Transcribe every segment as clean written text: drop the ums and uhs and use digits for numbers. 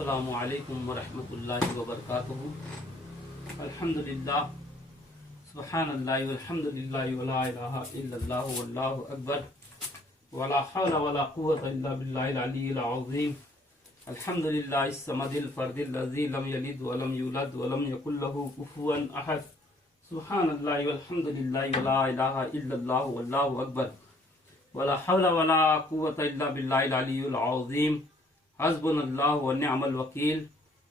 अस्सलामु अलैकुम वरहमतुल्लाहि वबरकातुहू। अल्हम्दुलिल्लाह सुब्हानल्लाहि वल्हम्दुलिल्लाहि वला इलाहा इल्लल्लाहु वल्लाहु अकबर वला हौला वला कुव्वता इल्ला बिल्लाहिल अलिय्यिल अज़ीम। अल्हम्दुलिल्लाहिस समदिल फर्दिल लज़ी लम यलिद व लम यूलद व लम यकुल लहू कुफुवन अहद। सुब्हानल्लाहि वल्हम्दुलिल्लाहि वला इलाहा इल्लल्लाहु वल्लाहु अकबर वला हौला वला कुव्वता इल्ला बिल्लाहिल अलिय्यिल अज़ीम। हस्बुनल्लाहु व निअमल वकील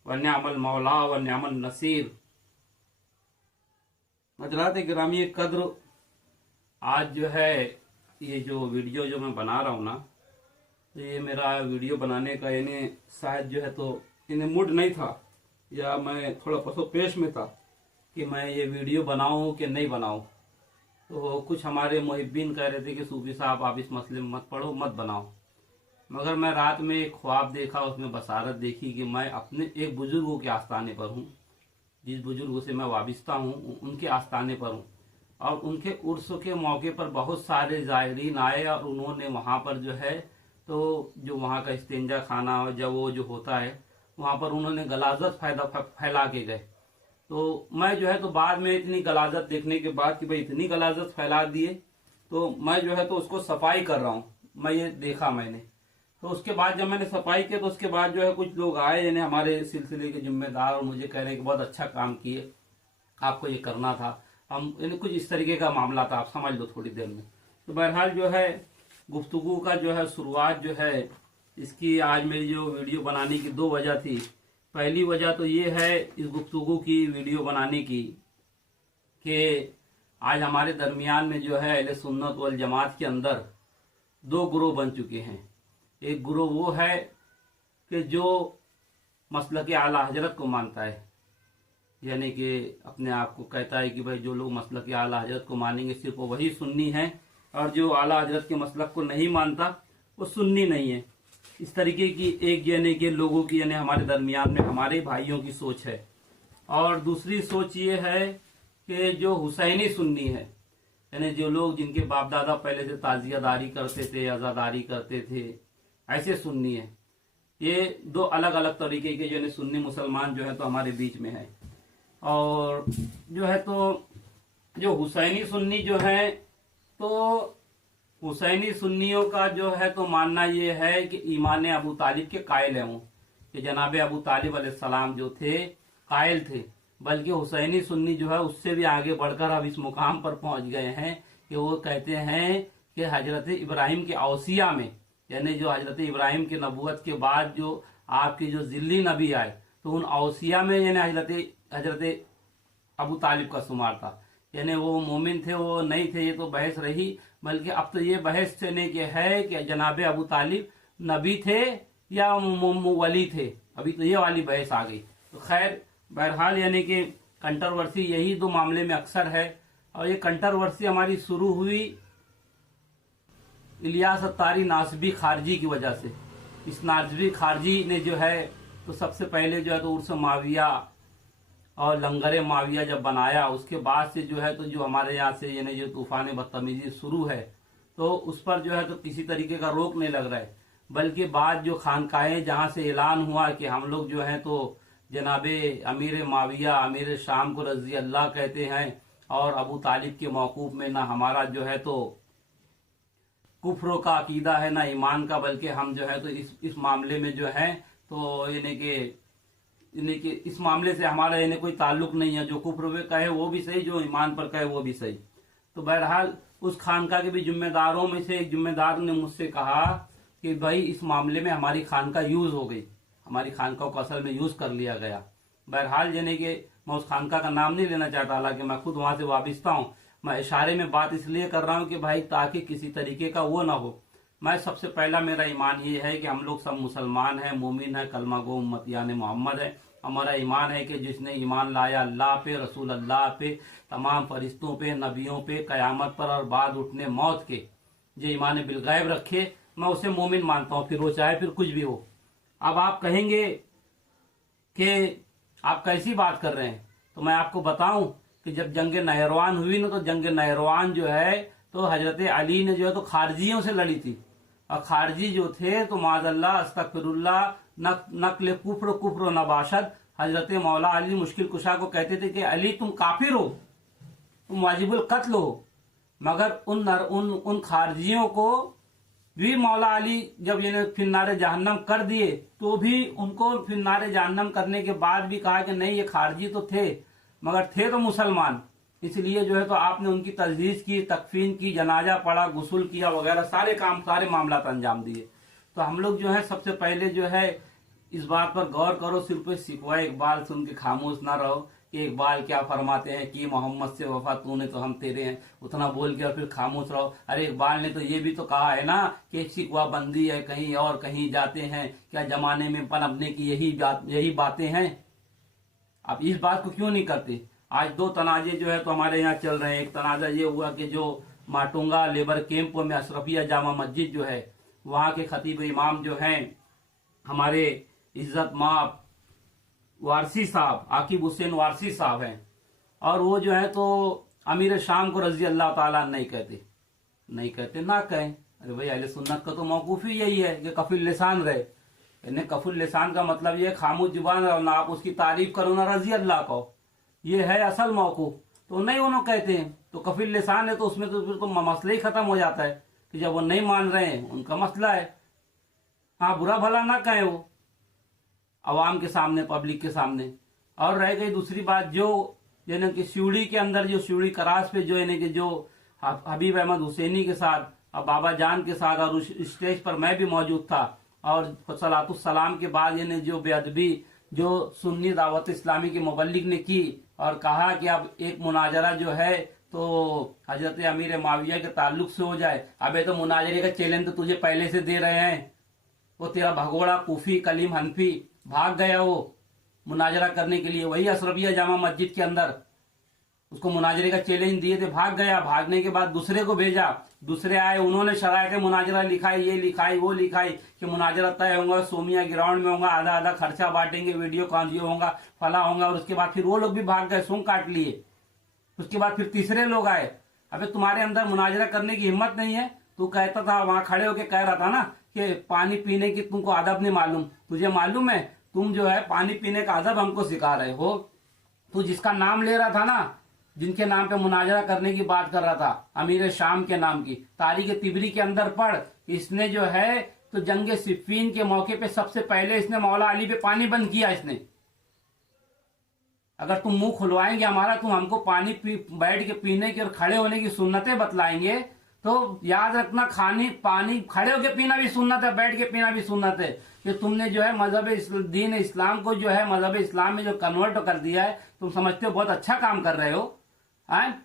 व निअमल मौला व निअमन नसीर। हज़रात गिरामी कद्र, आज जो है ये जो वीडियो जो मैं बना रहा हूँ ना, तो ये मेरा वीडियो बनाने का यानी शायद जो है तो इन्हें मूड नहीं था, या मैं थोड़ा पसो पेश में था कि मैं ये वीडियो बनाऊं कि नहीं बनाऊं। तो कुछ हमारे मुहिब्बीन कह रहे थे कि सूफी साहब आप इस मसले में मत पढ़ो, मत बनाओ। मगर मैं रात में एक ख्वाब देखा, उसमें बसारत देखी कि मैं अपने एक बुजुर्गों के आस्थाने पर हूँ, जिस बुजुर्गों से मैं वाबिस्ता हूँ उनके आस्थाने पर हूँ, और उनके उर्स के मौके पर बहुत सारे ज़ायरीन आए और उन्होंने वहाँ पर जो है तो जो वहाँ का इस्तिंजा खाना जब वो जो होता है वहाँ पर उन्होंने गलाजत फैला के गए। तो मैं जो है तो बाद में इतनी गलाजत देखने के बाद कि भाई इतनी गलाजत फैला दिए, तो मैं जो है तो उसको सफाई कर रहा हूँ। मैं ये देखा मैंने, तो उसके बाद जब मैंने सफाई किया तो उसके बाद जो है कुछ लोग आए यानी हमारे सिलसिले के जिम्मेदार, और मुझे कह रहे हैं कि बहुत अच्छा काम किए, आपको ये करना था। हम यानी कुछ इस तरीके का मामला था, आप समझ लो थोड़ी देर में। तो बहरहाल जो है गुफ्तगू का जो है शुरुआत जो है इसकी, आज मेरी जो वीडियो बनाने की दो वजह थी। पहली वजह तो ये है इस गुफ्तगू की वीडियो बनाने की कि आज हमारे दरमियान में जो है अहले सुन्नत वल जमात के अंदर दो ग्रोह बन चुके हैं। एक ग्रोह वो है कि जो मसलक आला हजरत को मानता है, यानी कि अपने आप को कहता है कि भाई जो लोग मसलक आला हजरत को मानेंगे सिर्फ वो वही सुन्नी है, और जो आला हजरत के मसलक को नहीं मानता वो सुन्नी नहीं है। इस तरीके की एक यानी कि लोगों की यानी हमारे दरमियान में हमारे भाइयों की सोच है। और दूसरी सोच ये है कि जो हुसैनी सुन्नी है, यानी जो लोग जिनके बाप दादा पहले से ताजियादारी करते थे, आजादारी करते थे, ऐसे सुन्नी है। ये दो अलग अलग तरीके के यानी सुन्नी मुसलमान जो है तो हमारे बीच में है। और जो है तो जो हुसैनी सुन्नी जो है, तो हुसैनी सुन्नियों का जो है तो मानना ये है कि ईमान अबू तालिब के कायल है वो, कि जनाब अबू तालिब अलैहिस्सलाम जो थे कायल थे। बल्कि हुसैनी सुन्नी जो है उससे भी आगे बढ़कर अब इस मुकाम पर पहुंच गए हैं कि वो कहते हैं कि हजरत इब्राहिम के औसिया में, यानी जो हजरत इब्राहिम के नबूवत के बाद जो आपके जो जिल्ली नबी आए, तो उन औसिया में यानी हजरत अबू तालिब का शुमार था। यानी वो मोमिन थे वो नहीं थे, ये तो बहस रही। बल्कि अब तो ये बहस चलने के है कि जनाब अबू तालिब नबी थे या वली थे, अभी तो ये वाली बहस आ गई। तो खैर बहरहाल यानी कि कंट्रोवर्सी यही दो मामले में अक्सर है। और ये कंट्रोवर्सी हमारी शुरू हुई इलियास अत्तारी नासबी खारजी की वजह से। इस नासबी खारजी ने जो है तो सबसे पहले जो है तो उर्स माविया और लंगर माविया जब बनाया, उसके बाद से जो है तो जो हमारे यहाँ से यानी जो तूफान बदतमीजी शुरू है, तो उस पर जो है तो किसी तरीके का रोक नहीं लग रहा है। बल्कि बाद जो खानकाएं जहाँ से ऐलान हुआ कि हम लोग जो है तो जनाबे अमीर माविया अमीर शाम को रजी अल्लाह कहते हैं, और अबू तालिब के मौकूफ में ना हमारा जो है तो कुफ्र का अकीदा है ना ईमान का, बल्कि हम जो है तो इस मामले में जो है तो यानी कि इस मामले से हमारा यानी कोई ताल्लुक नहीं है। जो कुफ्र पे कहे वो भी सही, जो ईमान पर कहे वो भी सही। तो बहरहाल उस खानका के भी जिम्मेदारों में से एक जिम्मेदार ने मुझसे कहा कि भाई इस मामले में हमारी खानका यूज हो गई, हमारी खानका को असल में यूज कर लिया गया। बहरहाल यानी कि मैं उस खानका का नाम नहीं लेना चाहता, हालांकि मैं खुद वहां से वाबिस्ता हूँ। मैं इशारे में बात इसलिए कर रहा हूँ कि भाई ताकि किसी तरीके का वो ना हो। मैं सबसे पहला मेरा ईमान ये है कि हम लोग सब मुसलमान हैं, मोमिन है, कलमा गो उम्मतियान मोहम्मद है। हमारा ईमान है कि जिसने ईमान लाया अल्लाह पे, रसूल अल्लाह पे, तमाम फरिश्तों पे, नबियों पे, कयामत पर और बाद उठने मौत के, जो ईमान बिलगैब रखे, मैं उसे मोमिन मानता हूँ, फिर वो चाहे फिर कुछ भी हो। अब आप कहेंगे कि आप कैसी बात कर रहे हैं, तो मैं आपको बताऊं कि जब जंग नहरवान हुई ना, तो जंग नहरवान जो है तो हजरत अली ने जो है तो खारजियों से लड़ी थी। और खारजी जो थे तो माजल्ला अस्तगफिरुल्लाह नक्ल कुफ्र कुफ्र नबाशद। हजरत मौला अली मुश्किल कुशा को कहते थे कि अली तुम काफिर हो, तुम वाजिबुल कत्ल हो। मगर उन खारजियों को भी मौला अली जब इन्हें फिन्नारे जहन्नम कर दिए तो भी उनको फिन्नारे जहन्नम करने के बाद भी कहा कि नहीं, ये खारजी तो थे मगर थे तो मुसलमान, इसलिए जो है तो आपने उनकी तजदीद की, तकफीन की, जनाजा पढ़ा, गुस्ल किया वगैरह सारे काम, सारे मामला अंजाम दिए। तो हम लोग जो है सबसे पहले जो है इस बात पर गौर करो, सिर्फ सिखवा इकबाल सुन के खामोश ना रहो कि इकबाल क्या फरमाते हैं कि मोहम्मद से वफा तूने तो हम तेरे हैं, उतना बोल के और फिर खामोश रहो। अरे इकबाल ने तो ये भी तो कहा है ना कि सिखवा बंदी है, कहीं और कहीं जाते हैं, क्या जमाने में पनपने की यही बातें हैं। आप इस बात को क्यों नहीं करते? आज दो तनाजे जो है तो हमारे यहाँ चल रहे हैं। एक तनाजा ये हुआ कि जो माटुंगा लेबर कैंप में अशरफिया जामा मस्जिद जो है, वहां के खतीब इमाम जो हैं हमारे इज्जत माफ वारसी साहब, आकिब हुसैन वारसी साहब हैं, और वो जो है तो अमीर शाम को रजी अल्लाह ताला नहीं कहते ना कहें। अरे भाई अहले सुन्नत का तो मौकूफ ही यही है कि कफिल लिसान रहे। इन्हें कफिल लिसान का मतलब ये खामोश जुबान रहो, ना आप उसकी तारीफ करो ना रजी अल्लाह को, ये है असल मौकूफ। तो नहीं उन्होंने कहते हैं तो कफिल लिसान है, तो उसमें तो फिर तो मसला ही खत्म हो जाता है कि जब वो नहीं मान रहे हैं उनका मसला है। हाँ, बुरा भला ना कहें वो अवाम के सामने, पब्लिक के सामने। और रह गई दूसरी बात, जो यानी कि सिवड़ी के अंदर, जो सिवड़ी करास पे जो यानी कि जो हबीब अहमद हुसैनी के साथ और बाबा जान के साथ, और उस स्टेज पर मैं भी मौजूद था, और सलातुस्सलाम के बाद यानी जो बेअदबी जो सुन्नी दावत इस्लामी के मुबल्लिग ने की और कहा कि अब एक मुनाजरा जो है तो हजरत अमीर माविया के ताल्लुक से हो जाए। अबे तो मुनाजरे का चैलेंज तो तुझे पहले से दे रहे हैं, वो तेरा भगोड़ा कूफी कलीम हनफी भाग गया वो मुनाजरा करने के लिए, वही अशरफिया जामा मस्जिद के अंदर उसको मुनाजरे का चैलेंज दिए थे, भाग गया। भागने के बाद दूसरे को भेजा, दूसरे आए, उन्होंने शरायत मुनाजरा लिखाई, ये लिखाई वो लिखाई कि मुनाजरा तय होगा, सोमिया ग्राउंड में होगा, आधा आधा खर्चा बांटेंगे, वीडियो कॉन्फ्रेंस होगा, फला होगा। और उसके बाद फिर वो लोग भी भाग गए, सूंघ काट लिए। उसके बाद फिर तीसरे लोग आए। अबे तुम्हारे अंदर मुनाजरा करने की हिम्मत नहीं है? तू कहता था वहां खड़े होके कह रहा था ना कि पानी पीने की तुमको अदब नहीं मालूम। तुझे मालूम है तुम जो है पानी पीने का अदब हमको सिखा रहे हो। तू जिसका नाम ले रहा था ना, जिनके नाम पे मुनाजरा करने की बात कर रहा था, अमीर शाम के नाम की, तारीख तिबरी के अंदर पढ़, इसने जो है तो जंग सिफ़ीन के मौके पे सबसे पहले इसने मौला अली पे पानी बंद किया। इसने अगर तुम मुंह खुलवाएंगे हमारा, तुम हमको पानी बैठ के पीने की और खड़े होने की सुन्नतें बतलाएंगे, तो याद रखना पानी खड़े होके पीना भी सुन्नत है, बैठ के पीना भी सुन्नत है। कि तुमने जो है मजहब दीन इस्लाम को जो है मजहब इस्लाम में जो कन्वर्ट कर दिया है, तुम समझते हो बहुत अच्छा काम कर रहे हो।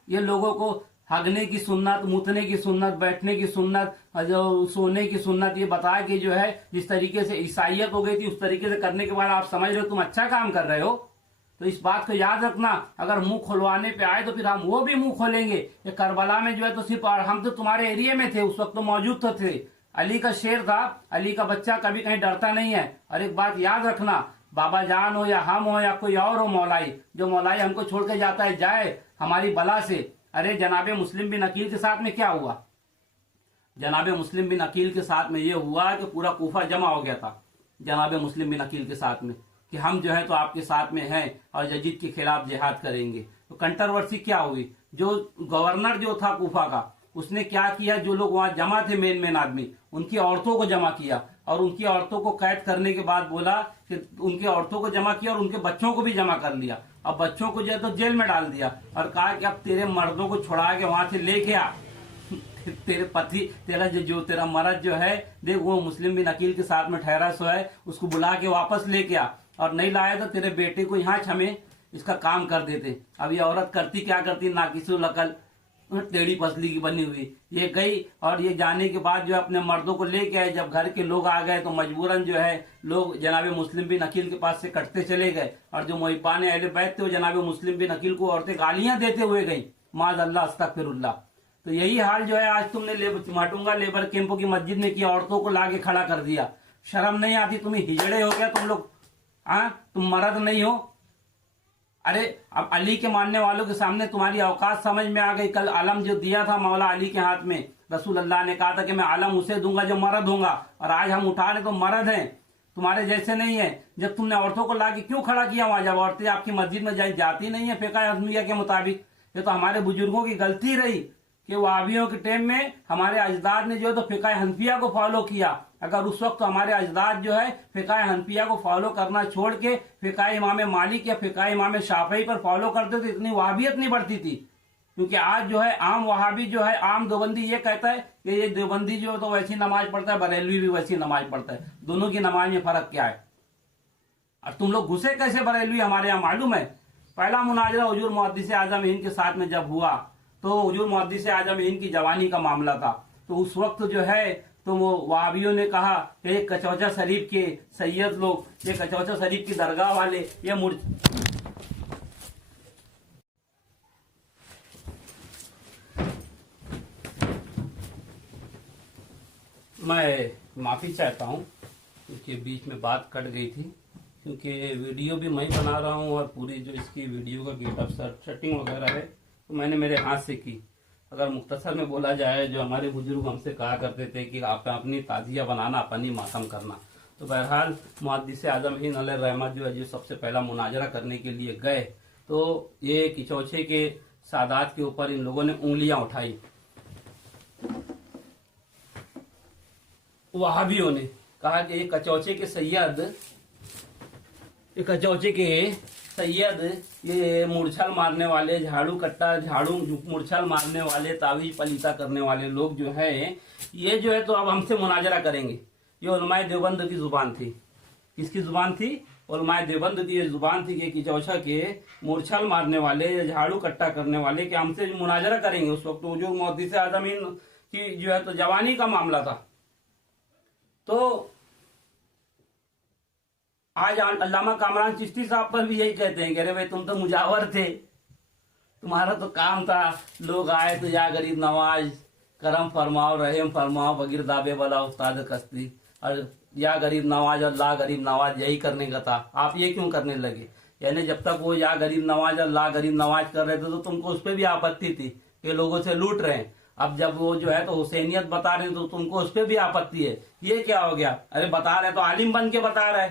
ये लोगों को हगने की सुन्नत, मुतने की सुन्नत, बैठने की सुन्नत, जो सोने की सुन्नत, ये बता के जो है जिस तरीके से ईसाइयत हो गई थी उस तरीके से करने के बाद आप समझ रहे हो तुम अच्छा काम कर रहे हो। तो इस बात को याद रखना, अगर मुंह खुलवाने पे आए तो फिर हम वो भी मुंह खोलेंगे। ये करबला में जो है तो सिर्फ हम तो तुम्हारे एरिया में थे, उस वक्त तो मौजूद तो थे। अली का शेर था, अली का बच्चा कभी कहीं डरता नहीं है। और एक बात याद रखना, बाबा जान हो या हम हो या कोई और हो मौलाई, जो मौलाई हमको छोड़ के जाता है जाए हमारी बला से। अरे जनाबे मुस्लिम बिन अकील के साथ में क्या हुआ? जनाबे मुस्लिम बिन अकील के साथ में ये हुआ कि पूरा कूफा जमा हो गया था जनाबे मुस्लिम बिन अकील के साथ में कि हम जो है तो आपके साथ में हैं और यजीद के खिलाफ जिहाद करेंगे। तो कंट्रोवर्सी क्या हुई? जो गवर्नर जो था कूफा का, उसने क्या किया, जो लोग वहां जमा थे मेन आदमी, उनकी औरतों को जमा किया और उनकी औरतों को कैद करने के बाद बोला कि उनकी औरतों को जमा किया और उनके बच्चों को भी जमा कर लिया। अब बच्चों को जो है तो जेल में डाल दिया और कहा कि अब तेरे मर्दों को छुड़ा के वहां से लेके आ, तेरे पति तेरा जो तेरा मर्द जो है देख वो मुस्लिम बिन अकील के साथ में ठहरा सो है, उसको बुला के वापस लेके आ, और नहीं लाया तो तेरे बेटे को यहाँ छमे इसका काम कर देते। अब ये औरत करती क्या करती, नाकिसो लकल टेढ़ी पसली की बनी हुई, ये गई और ये जाने के बाद जो अपने मर्दों को लेके आए। जब घर के लोग आ गए तो मजबूरन जो है लोग जनाबे मुस्लिम बिन अकील के पास से कटते चले गए और जो मोहिबान अहले बैत थे वो जनाबे मुस्लिम बिन अकील को औरतें गालियां देते हुए गई, माज अल्लाह अस्तगफिरुल्लाह। तो यही हाल जो है आज तुमने माटुंगा लेबर कैंपों की मस्जिद में किया, औरतों को लाके खड़ा कर दिया। शर्म नहीं आती? तुम्हें हिजड़े हो गया तुम लोग? तुम मर्द नहीं हो? अरे अब अली के मानने वालों के सामने तुम्हारी औकात समझ में आ गई। कल आलम जो दिया था मौला अली के हाथ में, रसूल अल्लाह ने कहा था कि मैं आलम उसे दूंगा जो मर्द होगा, और आज हम उठा रहे तो मर्द हैं। तुम्हारे जैसे नहीं है। जब तुमने औरतों को लाके क्यों खड़ा किया वहां, जब औरतें आपकी मस्जिद में जाती नहीं है फिकाह हनफिया के मुताबिक। ये तो हमारे बुजुर्गों की गलती रही कि वहाबियों के टाइम में हमारे अजदाद ने जो है तो फिकाह हनफिया को फॉलो किया। अगर उस वक्त हमारे अजदाद जो है फिकाह हनफिया को फॉलो करना छोड़ के फिकाह इमाम मालिक या फिकाह इमाम शाफई पर फॉलो करते तो इतनी वहाबियत नहीं बढ़ती थी। क्योंकि आज जो है आम वहाबी जो है, आम देवबंदी ये कहता है कि ये देवबंदी जो है तो वैसी नमाज पढ़ता है, बरेलवी भी वैसी नमाज पढ़ता है। दोनों की नमाज में फर्क क्या है? और तुम लोग घुसे कैसे बरेलवी, हमारे यहाँ मालूम है। पहला मुनाजरा हुजूर मुहद्दिस आजम हिंद के साथ में जब हुआ तो हुजूर मुहद्दिस आजम हिंद की जवानी का मामला था। तो उस वक्त जो है तो वो वहाबियों ने कहा कि ये कचौचा शरीफ के सैयद लोग, ये कचौचा शरीफ की दरगाह वाले, ये मैं माफ़ी चाहता हूँ क्योंकि बीच में बात कट गई थी, क्योंकि वीडियो भी मैं बना रहा हूँ और पूरी जो इसकी वीडियो का गेटअप सेटिंग वगैरह है तो मैंने मेरे हाथ से की। अगर मुख्तसर में बोला जाए, जो हमारे बुजुर्ग हमसे कहा करते थे कि आप अपनी ताजिया बनाना, अपनी मातम करना, तो बहरहाल मुहद्दिस आजम हिंद अलैहि रहमत जो है जो सबसे पहला मुनाजरा करने के लिए गए तो ये किचौचे के सादात के ऊपर इन लोगों ने उंगलियां उठाई। वहाबियों ने कहा कि ये कचौचे के सैयद, ये मूर्छल मारने वाले, झाड़ू मूर्छल मारने वाले, तावीज पलीता करने वाले लोग जो है ये जो है तो अब हमसे मुनाजरा करेंगे। ये उलमाए देवबंद की जुबान थी। किसकी जुबान थी? उलमाए देवबंद की ये जुबान थी कि किचौचा के मूर्छल मारने वाले, झाड़ू कट्टा करने वाले कि हमसे मुनाजरा करेंगे। उस वक्त हुजूर मुहद्दिस आजम हिंद की जो है तो जवानी का मामला था। तो आज अल्लामा कामरान चिश्ती साहब पर भी यही कहते हैं कि अरे भाई तुम तो मुजावर थे, तुम्हारा तो काम था, लोग आए तो या गरीब नवाज, करम फरमाओ, रहम फरमाओ, बगैर दाबे वाला उस्ताद कश्ती, और या गरीब नवाज और ला गरीब नवाज यही करने का था। आप ये क्यों करने लगे? यानी जब तक वो या गरीब नवाज और ला गरीब नवाज कर रहे थे तो तुमको उस पर भी आपत्ति थी कि लोगों से लूट रहे हैं। अब जब वो जो है तो हुसैनियत बता रहे हैं तो तुमको उस पर भी आपत्ति है। ये क्या हो गया? अरे बता रहे तो आलिम बन के बता रहे।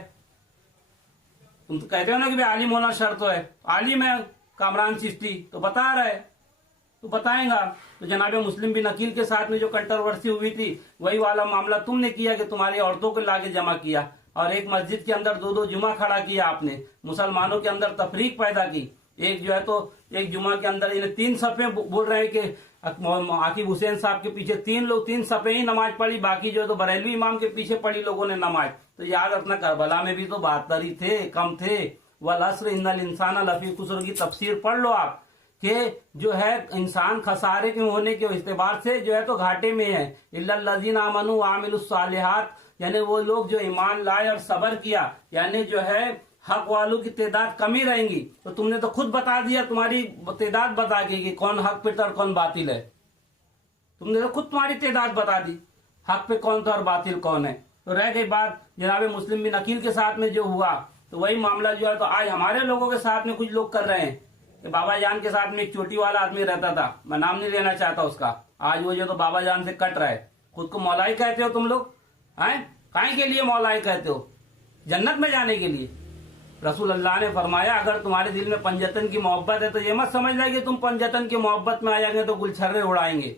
तुम तो कहते हो ना कि भाई आलिम होना शर्त है, आलिम है कामरान चिश्ती तो बता रहे, तो बताएगा। तो जनाबे मुस्लिम बिन अकील के साथ में जो कंट्रोवर्सी हुई थी वही वाला मामला तुमने किया कि तुम्हारी औरतों को लाके जमा किया और एक मस्जिद के अंदर 2-2 जुमा खड़ा किया आपने, मुसलमानों के अंदर तफरीक पैदा की। एक जो है तो एक जुमा के अंदर इन्हें 3 सफ़े बोल रहे हैं कि आकिब हुसैन साहब के पीछे 3 सफ़े ही नमाज पढ़ी, बाकी जो है तो बरेलवी इमाम के पीछे पढ़ी लोगों ने नमाज। तो याद रखना करबला में भी तो 72 ही थे, कम थे। वल अस्र इन्नल इंसान लफी खुसर की तफसीर पढ़ लो आप कि जो है इंसान खसारे के होने के इस्तेबार से जो है तो घाटे में है। इल्लल्लज़ीना आमनू व आमिलुस सालिहात, यानी वो लोग जो ईमान लाए और सब्र किया, यानी जो है हक वालों की तादाद कमी रहेंगी। तो तुमने तो खुद बता दिया, तुम्हारी तादाद बता के कि कौन हक पे था और कौन बातिल है। तुमने तो खुद तुम्हारी तादाद बता दी, हक पे कौन था और बातिल कौन है। तो रह गई बात जनाब मुस्लिम बिन अकील के साथ में जो हुआ, तो वही मामला जो है तो आज हमारे लोगों के साथ में कुछ लोग कर रहे हैं कि बाबा जान के साथ में एक चोटी वाला आदमी रहता था, मैं नाम नहीं लेना चाहता उसका, आज वो जो तो बाबा जान से कट रहा है। खुद को मौलाई कहते हो तुम लोग, हैं? काहे के लिए मौलाई कहते हो? जन्नत में जाने के लिए। रसूल अल्लाह ने फरमाया अगर तुम्हारे दिल में पंजतन की मोहब्बत है तो ये मत समझना कि तुम पंजतन की मोहब्बत में आ जाएंगे तो गुलछर्रे उड़ाएंगे,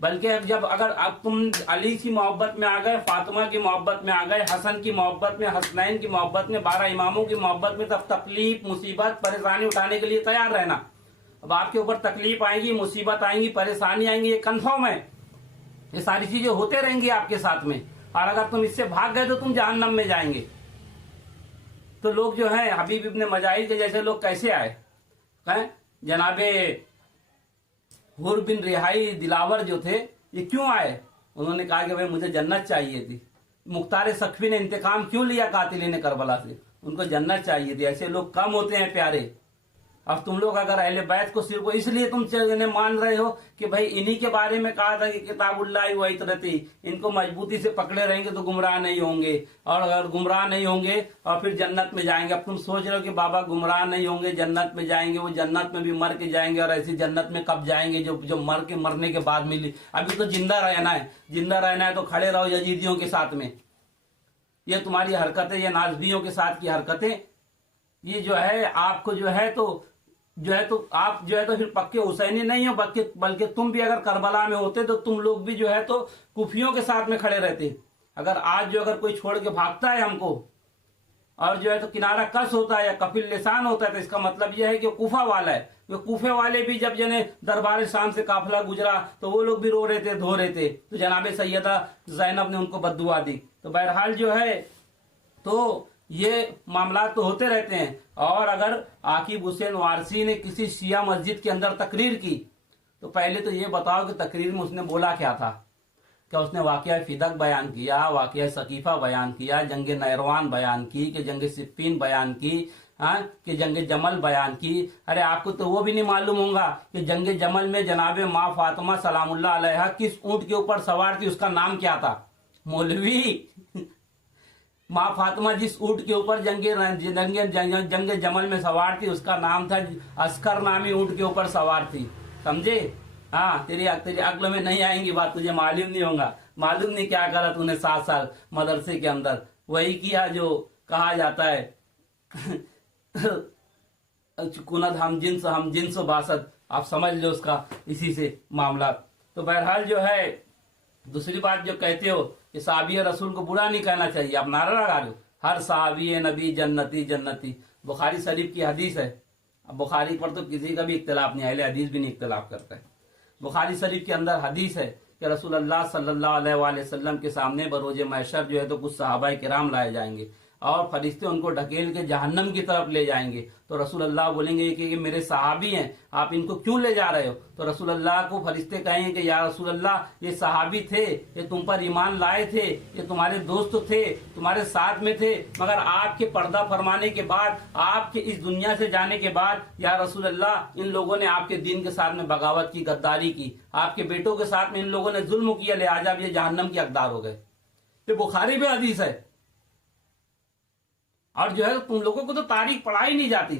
बल्कि अगर अब तुम अली की मोहब्बत में आ गए, फातिमा की मोहब्बत में आ गए, हसन की मोहब्बत में, हसनैन की मोहब्बत में, 12 इमामों की मोहब्बत में, तब तकलीफ मुसीबत परेशानी उठाने के लिए तैयार रहना। अब आपके ऊपर तकलीफ आएगी, मुसीबत आएंगी, परेशानी आएंगी, ये कन्फर्म है। ये सारी चीजें होते रहेंगी आपके साथ में, और अगर तुम इससे भाग गए तो तुम जहन्नम में जाएंगे। तो लोग जो है हबीब इब्ने मजाहिल के जैसे लोग कैसे आए? जनाबे हुर बिन रिहाई दिलावर जो थे ये क्यों आए? उन्होंने कहा कि भाई मुझे जन्नत चाहिए थी। मुख्तार सखफी ने इंतकाम क्यों लिया कातिलीन करबला से? उनको जन्नत चाहिए थी। ऐसे लोग कम होते हैं प्यारे। अब तुम लोग अगर अहले बैत को सिर्फ इसलिए तुम इन्हें मान रहे हो कि भाई इन्हीं के बारे में कहा था कि किताबुल्लाह व इतरती, इनको मजबूती से पकड़े रहेंगे तो गुमराह नहीं होंगे, और अगर गुमराह नहीं होंगे और फिर जन्नत में जाएंगे। अब तुम सोच रहे हो कि बाबा गुमराह नहीं होंगे, जन्नत में जाएंगे, वो जन्नत में भी मर के जाएंगे, और ऐसी जन्नत में कब जाएंगे जो मरने के बाद मिली। अभी तो जिंदा रहना है, जिंदा रहना है तो खड़े रहो यजीदियों के साथ में। ये तुम्हारी हरकतें, ये नाज़बियों के साथ की हरकतें, ये जो है आपको जो है तो आप जो है तो फिर पक्के हुसैनी नहीं हो, बल्कि तुम भी अगर करबला में होते तो तुम लोग भी जो है तो कुफियों के साथ में खड़े रहते। अगर कोई छोड़ के भागता है हमको और जो है तो किनारा कस होता है या कपिल लिसान होता है, तो इसका मतलब यह है कि कुफा वाला है। वो कूफे वाले भी जब जने दरबार शाम से काफिला गुजरा तो वो लोग भी रो रहे थे, धो रहे थे, तो जनाब सैयदा जैनब ने उनको बद्दुआ दी। तो बहरहाल जो है तो ये मामला तो होते रहते हैं। और अगर आकिब हुसैन वारसी ने किसी शिया मस्जिद के अंदर तकरीर की तो पहले तो ये बताओ कि तकरीर में उसने बोला क्या था। क्या उसने वाकया फिदक बयान किया, वाकया सकीफा बयान किया, जंग नैरवान बयान की, कि जंग सिप्पीन बयान की, कि जंग जमल बयान की? अरे आपको तो वो भी नहीं मालूम होगा कि जंग जमल में जनाब माँ फातिमा सलामुल्लाह अलैहा किस ऊंट के ऊपर सवार थी, उसका नाम क्या था? मौलवी, माँ फातिमा जिस ऊंट के ऊपर जंग जमल में सवार थी उसका नाम था अस्कर नामी ऊंट के ऊपर सवार थी। समझे? हाँ, तेरी अक्ल में नहीं आएंगी बात, तुझे मालूम नहीं होगा। मालूम नहीं क्या करा तूने 7 साल मदरसे के अंदर, वही किया जो कहा जाता है कुनद हम जिन्स बासत, आप समझ लो उसका इसी से मामला। तो बहरहाल जो है दूसरी बात जो कहते हो कि साहबी रसूल को बुरा नहीं कहना चाहिए, आप नारा लगा रहे हो हर साहबी नबी जन्नती जन्नती। बुखारी शरीफ की हदीस है। अब बुखारी पर तो किसी का भी इख्तिलाफ नहीं, अहले हदीस भी नहीं इख्तिलाफ करता है। बुखारी शरीफ के अंदर हदीस है कि रसूलुल्लाह सल्लल्लाहु अलैहि वसल्लम के सामने बरोज महशर जो है तो कुछ सहाबा किराम लाए जाएंगे और फरिश्ते उनको ढकेल के जहन्नम की तरफ ले जाएंगे। तो रसूलुल्लाह बोलेंगे कि मेरे सहाबी हैं, आप इनको क्यों ले जा रहे हो? तो रसूलुल्लाह को फरिश्ते कहेंगे कि या रसूलुल्लाह ये सहाबी थे, ये तुम पर ईमान लाए थे, ये तुम्हारे दोस्त थे, तुम्हारे साथ में थे, मगर आपके पर्दा फरमाने के बाद, आपके इस दुनिया से जाने के बाद या रसूलुल्लाह इन लोगों ने आपके दीन के साथ में बगावत की, गद्दारी की, आपके बेटों के साथ में इन लोगों ने जुल्म किया, लिहाजा ये जहन्नम के हकदार हो गए। ये बुखारी में हदीस है। और जो है तुम लोगों को तो तारीख पढ़ाई नहीं जाती,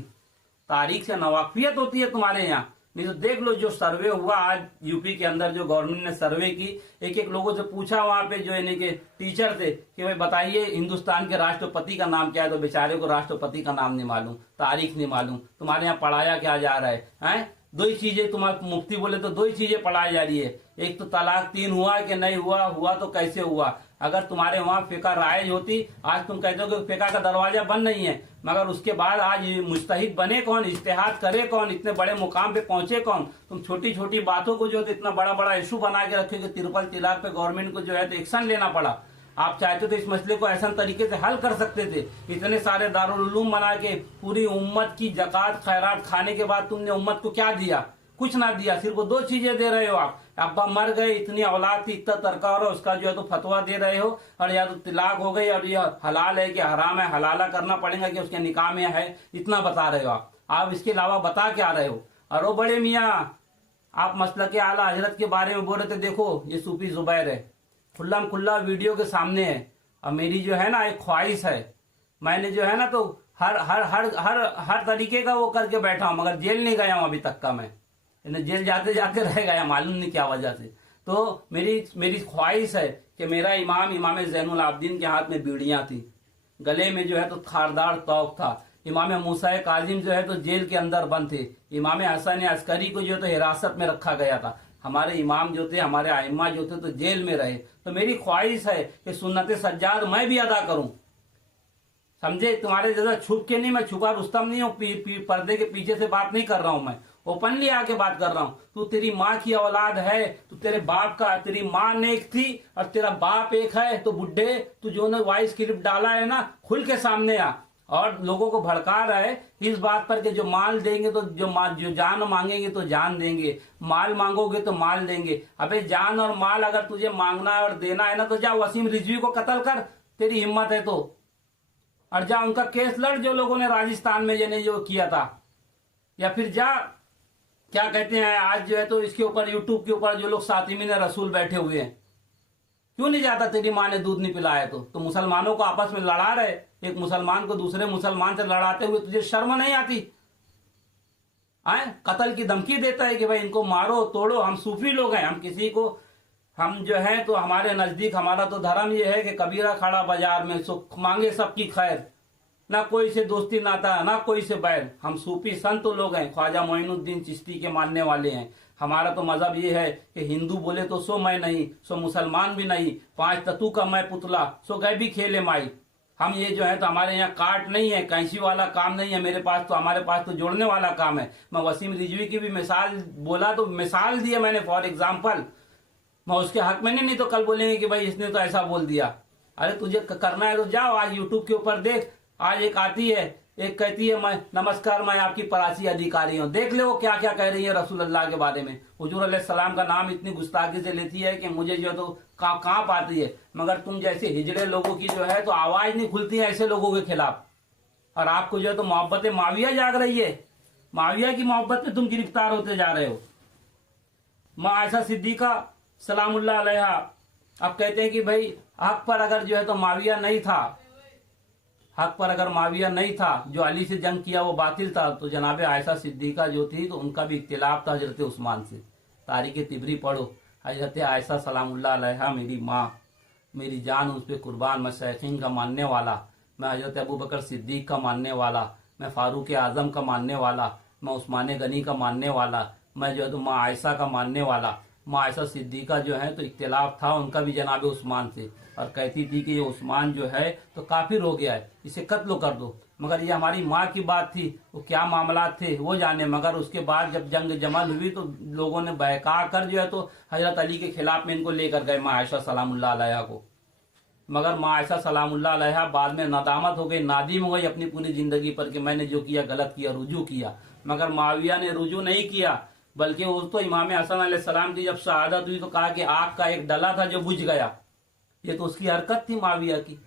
तारीख से नवाफियत होती है तुम्हारे यहाँ। नहीं तो देख लो जो सर्वे हुआ आज यूपी के अंदर, जो गवर्नमेंट ने सर्वे की, एक लोगों से पूछा वहां पे जो इन्हीं के टीचर थे कि भाई बताइए हिंदुस्तान के राष्ट्रपति का नाम क्या है, तो बेचारे को राष्ट्रपति का नाम नहीं मालूम, तारीख नहीं मालूम। तुम्हारे यहाँ पढ़ाया क्या जा रहा है? दो ही चीजें, तुम्हारे मुफ्ती बोले तो 2 ही चीजें पढ़ाई जा रही है, एक तो तलाक 3 हुआ कि नहीं हुआ तो कैसे हुआ। अगर तुम्हारे वहां फिका राइज होती, आज तुम कहते हो कि फिका का दरवाजा बंद नहीं है, मगर उसके बाद आज मुज्तहिद बने कौन, इज्तिहाद करे कौन, इतने बड़े मुकाम पे पहुंचे कौन? तुम छोटी छोटी बातों को जो है इतना बड़ा बड़ा इशू बना के रखे कि ट्रिपल तलाक पे गवर्नमेंट को जो है तो एक्शन लेना पड़ा। आप चाहते तो इस मसले को ऐसा तरीके से हल कर सकते थे। इतने सारे दारुल उलूम बना के पूरी उम्मत की जकात खैरात खाने के बाद तुमने उम्मत को क्या दिया? कुछ ना दिया। सिर्फ 2 चीजें दे रहे हो आप, अब्बा मर गए, इतनी औलाद थी, इतना तरका हो रहा है, उसका जो है तो फतवा दे रहे हो, और या तो तिलाक हो गई और यह हलाल है कि हराम है, हलाला करना पड़ेगा कि उसके निकाह में है, इतना बता रहे हो आप इसके अलावा बता क्या रहे हो? और वो बड़े मियाँ आप मसलक के आला हजरत के बारे में बोल रहे थे, देखो ये सूफी जुबैर है, खुल्लम खुल्ला वीडियो के सामने है। और मेरी जो है ना एक ख्वाहिश है, मैंने जो है ना तो हर हर हर हर हर तरीके का वो करके बैठा हूं, मगर जेल नहीं गया हूं अभी तक का। मैं जेल जाते जाते रह गया, मालूम नहीं क्या वजह से। तो मेरी ख्वाहिश है कि मेरा इमाम ज़ैनुल आबिदीन के हाथ में बीड़ियां थी, गले में जो है तो थारदार तौक था। इमाम मूसा काजिम जो है तो जेल के अंदर बंद थे। इमाम हसन अस्करी को जो है तो हिरासत में रखा गया था। हमारे इमाम जो थे, हमारे आइम्मा जो थे तो जेल में रहे। तो मेरी ख्वाहिश है कि सुन्नत सज्जाद मैं भी अदा करूं, समझे? तुम्हारे जैसा छुप के नहीं, मैं छुपा रुस्तम नहीं हूं, पर्दे के पीछे से बात नहीं कर रहा हूं, मैं ओपनली आके बात कर रहा हूं। तू तेरी माँ की औलाद है, तू तेरे बाप का, तेरी माँ नेक थी और तेरा बाप एक है, तो बुढ़े तू जो ने वॉइस क्लिप डाला है ना, खुल के सामने आ और लोगों को भड़का रहा है इस बात पर कि जो माल देंगे तो जो जान मांगेंगे तो जान देंगे, माल मांगोगे तो माल देंगे। अबे जान और माल अगर तुझे मांगना है और देना है ना तो जा वसीम रिजवी को कत्ल कर, तेरी हिम्मत है तो, और जा उनका केस लड़ जो लोगों ने राजस्थान में जो किया था। या फिर जा क्या कहते हैं आज जो है तो इसके ऊपर यूट्यूब के ऊपर जो लोग सातिमीन रसूल बैठे हुए हैं, क्यों नहीं जाता? तेरी माँ ने दूध नहीं पिलाया तो मुसलमानों को आपस में लड़ा रहे, एक मुसलमान को दूसरे मुसलमान से लड़ाते हुए तुझे शर्म नहीं आती? कत्ल की धमकी देता है कि भाई इनको मारो तोड़ो। हम सूफी लोग हैं, हम किसी को हम जो है तो हमारे नजदीक हमारा तो धर्म ये है कि कबीरा खड़ा बाजार में सो मांगे सबकी खैर, ना कोई से दोस्ती नाता ना कोई से बैर। हम सूफी संत लोग हैं, ख्वाजा मोइनुद्दीन चिश्ती के मानने वाले हैं। हमारा तो मजहब ये है कि हिंदू बोले तो सो मैं नहीं, सो मुसलमान भी नहीं, पांच तत्व का मैं पुतला, सो गए भी खेले माई। हम ये जो है तो हमारे यहाँ काट नहीं है, कैंची वाला काम नहीं है मेरे पास, तो हमारे पास तो जोड़ने वाला काम है। मैं वसीम रिजवी की भी मिसाल बोला तो मिसाल दिया मैंने फॉर एग्जाम्पल, मैं उसके हक में नहीं तो कल बोलेंगे कि भाई इसने तो ऐसा बोल दिया। अरे तुझे करना है तो जाओ, आज यूट्यूब के ऊपर देख, आज एक आती है, एक कहती है मैं नमस्कार मैं आपकी परासी अधिकारी हूँ। देख ले वो क्या क्या कह रही है रसूल अल्लाह के बारे में। हुजूर अलैहिस्सलाम का नाम इतनी गुस्ताखी से लेती है कि मुझे जो है तो कांप आती है। मगर तुम जैसे हिजड़े लोगों की जो है तो आवाज नहीं खुलती है ऐसे लोगों के खिलाफ। और आपको जो है तो मोहब्बत माविया जाग रही है, माविया की मोहब्बत में तुम गिरफ्तार होते जा रहे हो। माँ आयशा सिद्दीका सलामुल्लाह अलैहा अब कहते हैं कि भाई हक पर अगर जो है तो माविया नहीं था, हक पर अगर माविया नहीं था, जो अली से जंग किया वो बातिल था, तो जनाब आयशा सिद्दीका जो थी तो उनका भी इख्तिलाफ था हजरत उस्मान से। तारीख तिबरी पढ़ो, हजरत आयशा सलामुल्लाह अलैहा मेरी माँ, मेरी जान उस पर कुर्बान, मैं शैखीन का मानने वाला, मैं हजरत अबू बकर सिद्दीक का मानने वाला, मैं फारूक आजम का मानने वाला, मैं उस्मान गनी का मानने वाला, मैं जो है तो माँ आयशा का मानने वाला। माँ आयशा सिद्दीका जो है तो इख्तिलाफ था उनका भी जनाब उस्मान से, और कहती थी कि ये उस्मान जो है तो काफिर हो गया है, इसे कत्ल कर दो। मगर ये हमारी माँ की बात थी, वो क्या मामला थे वो जाने। मगर उसके बाद जब जंग जमल हुई तो लोगों ने बहका कर जो है तो हजरत अली के खिलाफ में इनको लेकर गए माँ आयशा सलामुल्लाह अलैहा को। मगर माँ आयशा सलामुल्लाह अलैहा बाद में नदामत हो गई, नादिम हो गई अपनी पूरी जिंदगी पर कि मैंने जो किया गलत किया, रुजू किया। मगर माविया ने रुजू नहीं किया, बल्कि उस तो इमाम हसन अलैहिस्सलाम की जब शहादत हुई तो कहा कि आग का एक डला था जो बुझ गया। ये तो उसकी हरकत थी माविया की।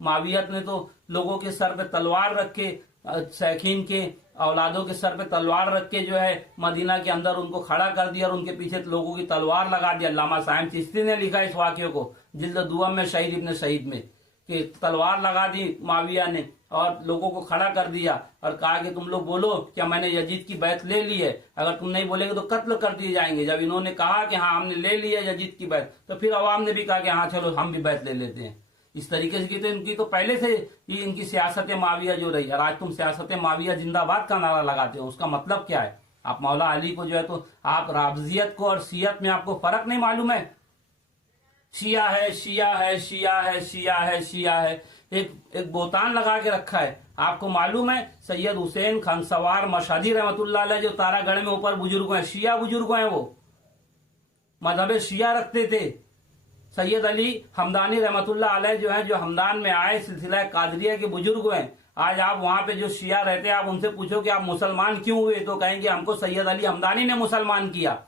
मावियत ने तो लोगों के सर पे तलवार रख के, शैखीन के औलादों के सर पे तलवार रख के जो है मदीना के अंदर उनको खड़ा कर दिया और उनके पीछे लोगों की तलवार लगा दिया। अल्लामा साइम चिश्ती ने लिखा इस वाक्य को जिल्द दुआ में शहीद इब्न शहीद में, कि तलवार लगा दी माविया ने और लोगों को खड़ा कर दिया और कहा कि तुम लोग बोलो क्या मैंने यजीद की बैत ले ली है, अगर तुम नहीं बोलेगे तो कत्ल कर दिए जाएंगे। जब इन्होंने कहा कि हाँ हमने ले लिया यजीद की बैत, तो फिर अवाम ने भी कहा कि हाँ चलो हम भी बैत ले लेते हैं। इस तरीके से की तो इनकी तो पहले से ही इनकी सियासत माविया जो रही। और आज तुम सियासत माविया जिंदाबाद का नारा लगाते हो, उसका मतलब क्या है? आप मौला अली को जो है तो आप राबजियत को और शियत में आपको फर्क नहीं मालूम है। शिया है, शिया है, शिया है, शिया है, शिया है, एक बोतान लगा के रखा है। आपको मालूम है सैयद हुसैन खान सवार मशहदी रहमतुल्लाह अलैह जो तारागढ़ में ऊपर बुजुर्ग हैं, शिया बुजुर्ग हैं, वो मजहब शिया रखते थे। सैयद अली हमदानी रहमतुल्लाह अलैह जो है जो हमदान में आए सिलसिला कादरिया के बुजुर्ग हैं। आज आप वहां पे जो शिया रहते हैं आप उनसे पूछो कि आप मुसलमान क्यों हुए, तो कहेंगे हमको सैयद अली हमदानी ने मुसलमान किया।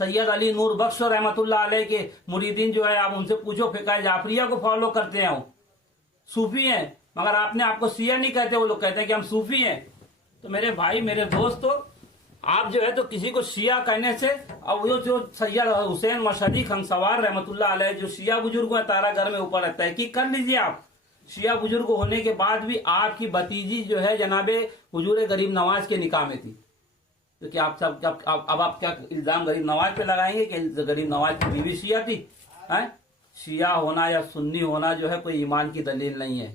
सैयद अली नूर बख्श रहमतुल्लाह अलैह के मुरीदीन जो है आप उनसे पूछो फिकाह जाफरिया को फॉलो करते हैं, वो सूफी हैं। मगर आपने आपको शिया नहीं कहते, वो लोग कहते हैं कि हम सूफी हैं। तो मेरे भाई मेरे दोस्तों, आप जो है तो किसी को शिया कहने से, और वो जो सैयद हुसैन मशहदी खमसवार रहमतुल्लाह अलैह जो शिया बुजुर्ग है तारागढ़ में ऊपर रहता है, कि कर लीजिए आप। शिया बुजुर्ग होने के बाद भी आपकी भतीजी जो है जनाबे हुजूर गरीब नवाज के निकाह में थी, तो क्या आप सब अब आप क्या इल्जाम गरीब नवाज पे लगाएंगे कि गरीब नवाज की बीवी शिया थी? हैं? शिया होना या सुन्नी होना जो है कोई ईमान की दलील नहीं है,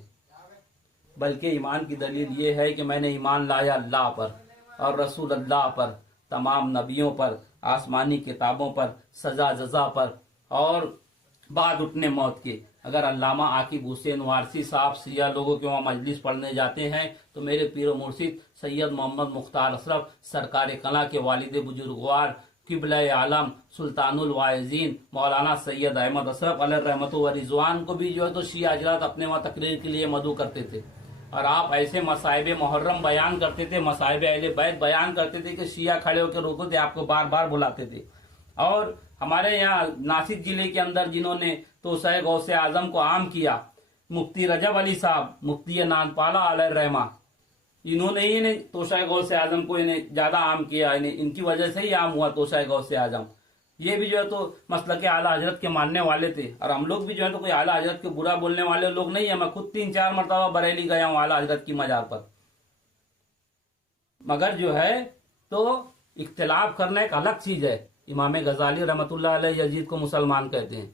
बल्कि ईमान की दलील ये है कि मैंने ईमान लाया अल्लाह पर और रसूल अल्लाह पर, तमाम नबियों पर, आसमानी किताबों पर, सजा जजा पर और बाद उठने मौत के। अगर अल्लामा आकिब हुसैन वारसी साहब शिया लोगों के वहाँ मजलिस पढ़ने जाते हैं तो मेरे पीर मुर्शिद सैयद मोहम्मद मुख्तार अशरफ सरकार कला के वालिद बुजुर्गवार किबला आलम सुल्तानुल वाइजीन मौलाना सैयद अहमद अशरफ अलैहि रहमतुल्लाह व रिजवान को भी जो है तो शिया हजरात अपने वहाँ तकरीर के लिए मदऊ करते थे। और आप ऐसे मसाइब मुहर्रम बयान करते थे, मसाइब अहले बैत बयान करते थे कि शिया खड़े होकर रोकते थे, आपको बार बार बुलाते थे। और हमारे यहाँ नासिक जिले के अंदर जिन्होंने तोशाए गौसे आजम को आम किया, मुफ्ती रजब अली साहब, मुफ्ती नानपाला अलैहि रहमा, इन्होंने ही इन्हें तोशाए गौसे आजम को इन्हें ज्यादा आम किया, इनकी वजह से ही आम हुआ तोशाए गौसे आजम। ये भी जो है तो मसलक के आला हजरत के मानने वाले थे, और हम लोग भी जो है तो कोई आला हजरत के बुरा बोलने वाले लोग नहीं है। मैं खुद 3-4 मरतबा बरेली गया हूँ आला हजरत की मजार पर। मगर जो है तो इख्तिलाफ करना एक अलग चीज है, इमाम गजाली रहमतुल्लाह अलैह यजीद को मुसलमान कहते हैं।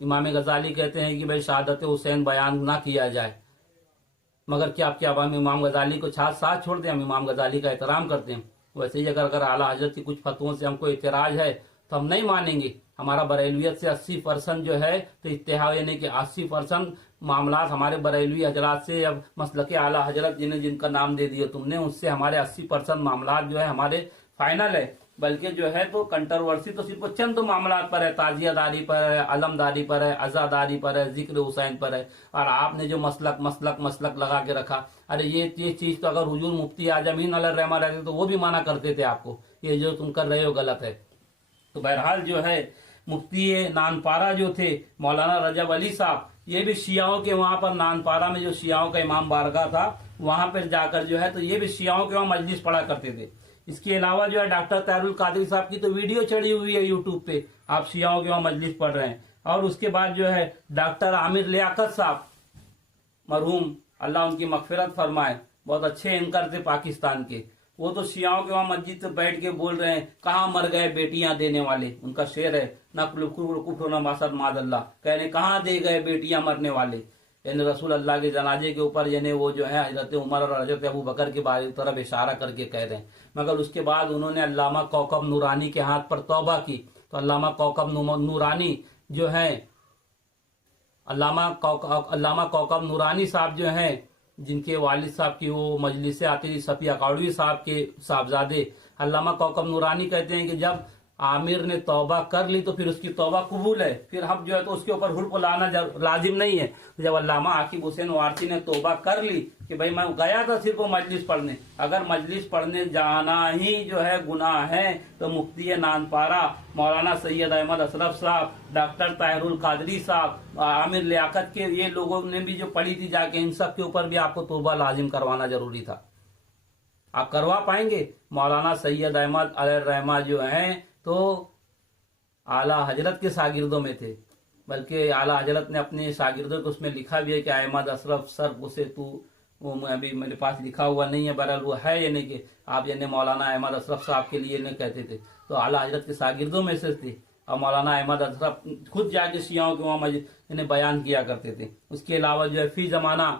इमाम गजाली कहते हैं कि भाई शहादत हुसैन बयान ना किया जाए, मगर क्या आपके हम इमाम गजाली को साथ छोड़ दें? हम इमाम गजाली का एहतराम करते हैं। वैसे ही अगर आला हजरत की कुछ फतवों से हमको एतराज है तो हम नहीं मानेंगे। हमारा बरेलवियत से 80% जो है तो इत्तेहाद, यानी कि 80% मामला हमारे बरेलवी हजरात से, या मसलके आला हजरत जिनका नाम दे दिया तुमने, उससे हमारे 80% मामला जो है हमारे फाइनल है। बल्कि जो है तो कंट्रोवर्सी तो सिर्फ चंद मामला पर है, ताजियादारी पर है, अलमदारी पर है, अजादारी पर है, जिक्र हुसैन पर है। और आपने जो मसलक लगा के रखा, अरे ये चीज तो अगर हुजूर मुफ्ती आजमीन अलैहिर्रहमा रहते तो वो भी माना करते थे आपको, ये जो तुम कर रहे हो गलत है। तो बहरहाल जो है मुफ्ती नानपारा जो थे मौलाना रजब अली साहब, ये भी शियाओं के वहां पर नानपारा में जो शियाओं का इमाम बारगाह था वहां पर जाकर जो है तो ये भी शियाओं के वहां मजलिस पढ़ा करते थे। इसके अलावा जो है डॉक्टर तारुल कादरी साहब की तो वीडियो चढ़ी हुई है यूट्यूब पे, आप शियाओं के वहां मजलिस पढ़ रहे हैं। और उसके बाद जो है डॉक्टर आमिर लियाकत साहब मरहूम, अल्लाह उनकी मगफिरत फरमाए, बहुत अच्छे एंकर थे पाकिस्तान के, वो तो शियाओं के वहां मस्जिद से बैठ के बोल रहे हैं कहाँ मर गए बेटियां देने वाले। उनका शेर है नकुल मादल्ला, कहने कहाँ दे गए बेटियां मरने वाले, यानी रसूल अल्लाह के जनाजे के ऊपर यानी वो जो है हजरत उमर और हजरत अबू बकर के बारे तरफ इशारा करके कह रहे हैं। मगर उसके बाद उन्होंने अल्लामा कौकब नूरानी के हाथ पर तौबा की। तो अल्लामा कौकब नूरानी जो है, अल्लामा कौकब नूरानी साहब जो हैं, जिनके वालिद साहब की वो मजलिस आती थी, सफी अकाउडवी साहब के साहबजादे अल्लामा कौकब नूरानी कहते हैं कि जब आमिर ने तौबा कर ली तो फिर उसकी तौबा कबूल है, फिर हम जो है तो उसके ऊपर हुर्फ लाना लाजिम नहीं है। जब अल्लामा आकिब हुसैन वारसी ने तौबा कर ली कि भाई मैं गया था सिर्फ मजलिस पढ़ने, अगर मजलिस पढ़ने जाना ही जो है गुनाह है तो मुफ्ती नानपारा मौलाना सैयद अहमद अशरफ साहब, डॉक्टर ताहिरुल कादरी साहब, आमिर लियाकत के ये लोगों ने भी जो पढ़ी थी जाके, इन सब के ऊपर भी आपको तौबा लाजिम करवाना जरूरी था। आप करवा पाएंगे? मौलाना सैयद अहमद अलैहिर्रहमा जो हैं तो आला हजरत के शागिर्दों में थे, बल्कि आला हजरत ने अपने शागिर्दों को उसमें लिखा भी है कि अहमद अशरफ सर उसे तू, अभी मेरे पास लिखा हुआ नहीं है, बहरहाल वो है यानी कि आप यानी मौलाना अहमद अशरफ साहब के लिए नहीं कहते थे, तो आला हजरत के शागिर्दों में से थे। और मौलाना अहमद अशरफ खुद जाके शियाओं के वहां बयान किया करते थे। उसके अलावा जो है फी जमाना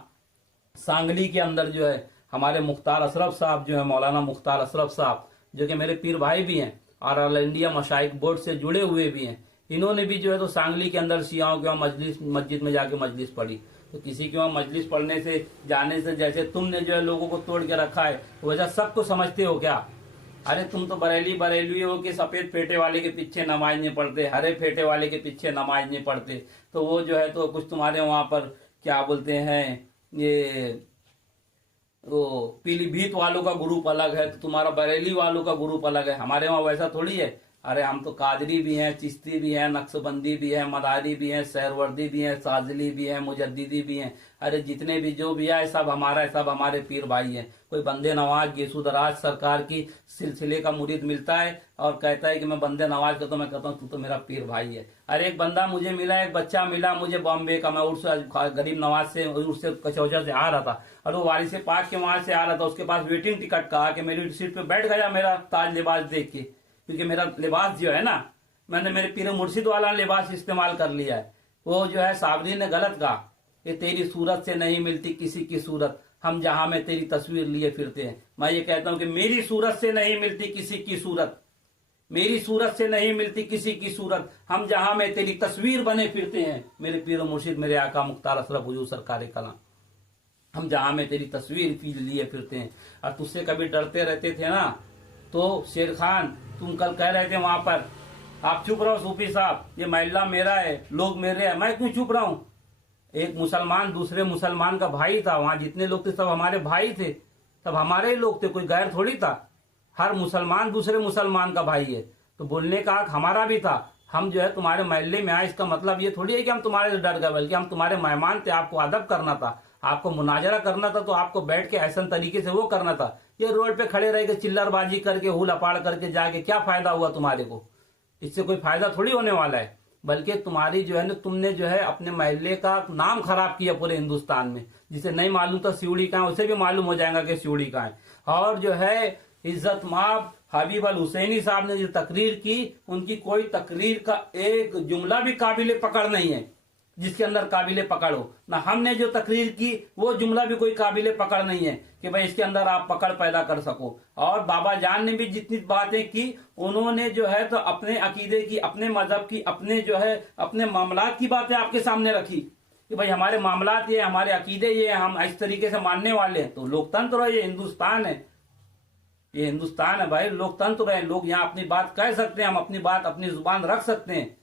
सांगली के अंदर जो है हमारे मुख्तार अशरफ साहब जो है, मौलाना मुख्तार अशरफ साहब जो कि मेरे पीर भाई भी हैं और ऑल इंडिया मशाइख बोर्ड से जुड़े हुए भी हैं, इन्होंने भी जो है तो सांगली के अंदर शियाओं के वहां मस्जिद में जाके मजलिस पढ़ी। तो किसी के वहां मजलिस पढ़ने से जाने से, जैसे तुमने जो है लोगों को तोड़ के रखा है, वैसा सबको समझते हो क्या? अरे तुम तो बरेली हो कि सफेद फेटे वाले के पीछे नमाज नहीं पढ़ते, हरे फेटे वाले के पीछे नमाज नहीं पढ़ते, तो वो जो है तो कुछ तुम्हारे वहां पर क्या बोलते हैं, ये वो पीलीभीत वालों का ग्रुप अलग है तो तुम्हारा बरेली वालों का ग्रुप अलग है। हमारे वहां वैसा थोड़ी है। अरे हम तो कादरी भी हैं, चिश्ती भी हैं, नक्शबंदी भी है, मदारी भी हैं, सहरवर्दी भी हैं, साजली भी हैं, मुजद्दिदी भी हैं। अरे जितने भी जो भी है सब हमारा है, सब हमारे पीर भाई हैं। कोई बंदे नवाज गेसूदराज सरकार की सिलसिले का मुरीद मिलता है और कहता है कि मैं बंदे नवाज का, तो मैं कहता हूँ तू तो मेरा पीर भाई है। अरे एक बंदा मुझे मिला, एक बच्चा मिला मुझे बॉम्बे का, मैं उर्स गरीब नवाज से उससे कचौजा से आ रहा था और वो वारिस पाक के वहां से आ रहा था, उसके पास वेटिंग टिकट कहा कि मेरी सीट पे बैठ गया मेरा ताज लिबास देख के, क्योंकि मेरा लिबास जो है ना, मैंने मेरे पीर मुर्शिद वाला लिबास इस्तेमाल कर लिया है। वो जो है साबरी ने गलत कहा कि तेरी सूरत से नहीं मिलती किसी की सूरत, हम जहां में तेरी तस्वीर लिए फिरते हैं। मैं ये कहता हूं कि मेरी सूरत से नहीं मिलती किसी की सूरत, मेरी सूरत से नहीं मिलती किसी की सूरत, हम जहां में तेरी तस्वीर बने फिरते हैं। मेरे पीर मुर्शिद मेरे आका मुख्तार अशरफ हुजूर सरकार कलाम, हम जहां में तेरी तस्वीर लिए फिरते हैं। और तुझसे कभी डरते रहते थे ना, तो शेर खान तुम कल कह रहे थे वहां पर, आप चुप रहो सूफी साहब, ये महल्ला मेरा है, लोग मेरे हैं, मैं क्यों चुप रहा हूं? एक मुसलमान दूसरे मुसलमान का भाई था, वहां जितने लोग थे सब हमारे भाई थे, सब हमारे ही लोग थे, कोई गैर थोड़ी था। हर मुसलमान दूसरे मुसलमान का भाई है, तो बोलने का हक हमारा भी था। हम जो है तुम्हारे महल्ले में आए, इसका मतलब ये थोड़ी है कि हम तुम्हारे से डर गए, बल्कि हम तुम्हारे मेहमान थे, आपको अदब करना था, आपको मुनाजरा करना था, तो आपको बैठ के ऐसा तरीके से वो करना था। ये रोड पे खड़े रह के चिल्लरबाजी करके हुल अपाड़ करके जाके क्या फायदा हुआ तुम्हारे को? इससे कोई फायदा थोड़ी होने वाला है, बल्कि तुम्हारी जो है ना, तुमने जो है अपने महल्ले का नाम खराब किया पूरे हिंदुस्तान में। जिसे नहीं मालूम था सिवड़ी कहाँ, उसे भी मालूम हो जाएगा कि सिवड़ी कहाँ है। और जो है इज्जत माब हबीब अल हुसैनी साहब ने जो तकरीर की, उनकी कोई तकरीर का एक जुमला भी काबिल पकड़ नहीं है जिसके अंदर काबिल पकड़ हो। ना हमने जो तकरीर की वो जुमला भी कोई काबिल पकड़ नहीं है कि भाई इसके अंदर आप पकड़ पैदा कर सको। और बाबा जान ने भी जितनी बातें की, उन्होंने जो है तो अपने अकीदे की, अपने मजहब की, अपने जो है अपने मामलात की बातें आपके सामने रखी कि भाई हमारे मामलात ये, हमारे अकीदे ये, हम इस तरीके से मानने वाले हैं। तो लोकतंत्र है, ये हिंदुस्तान है, ये हिंदुस्तान है भाई, लोकतंत्र है। लोग यहाँ अपनी बात कह सकते हैं, हम अपनी बात अपनी जुबान रख सकते हैं।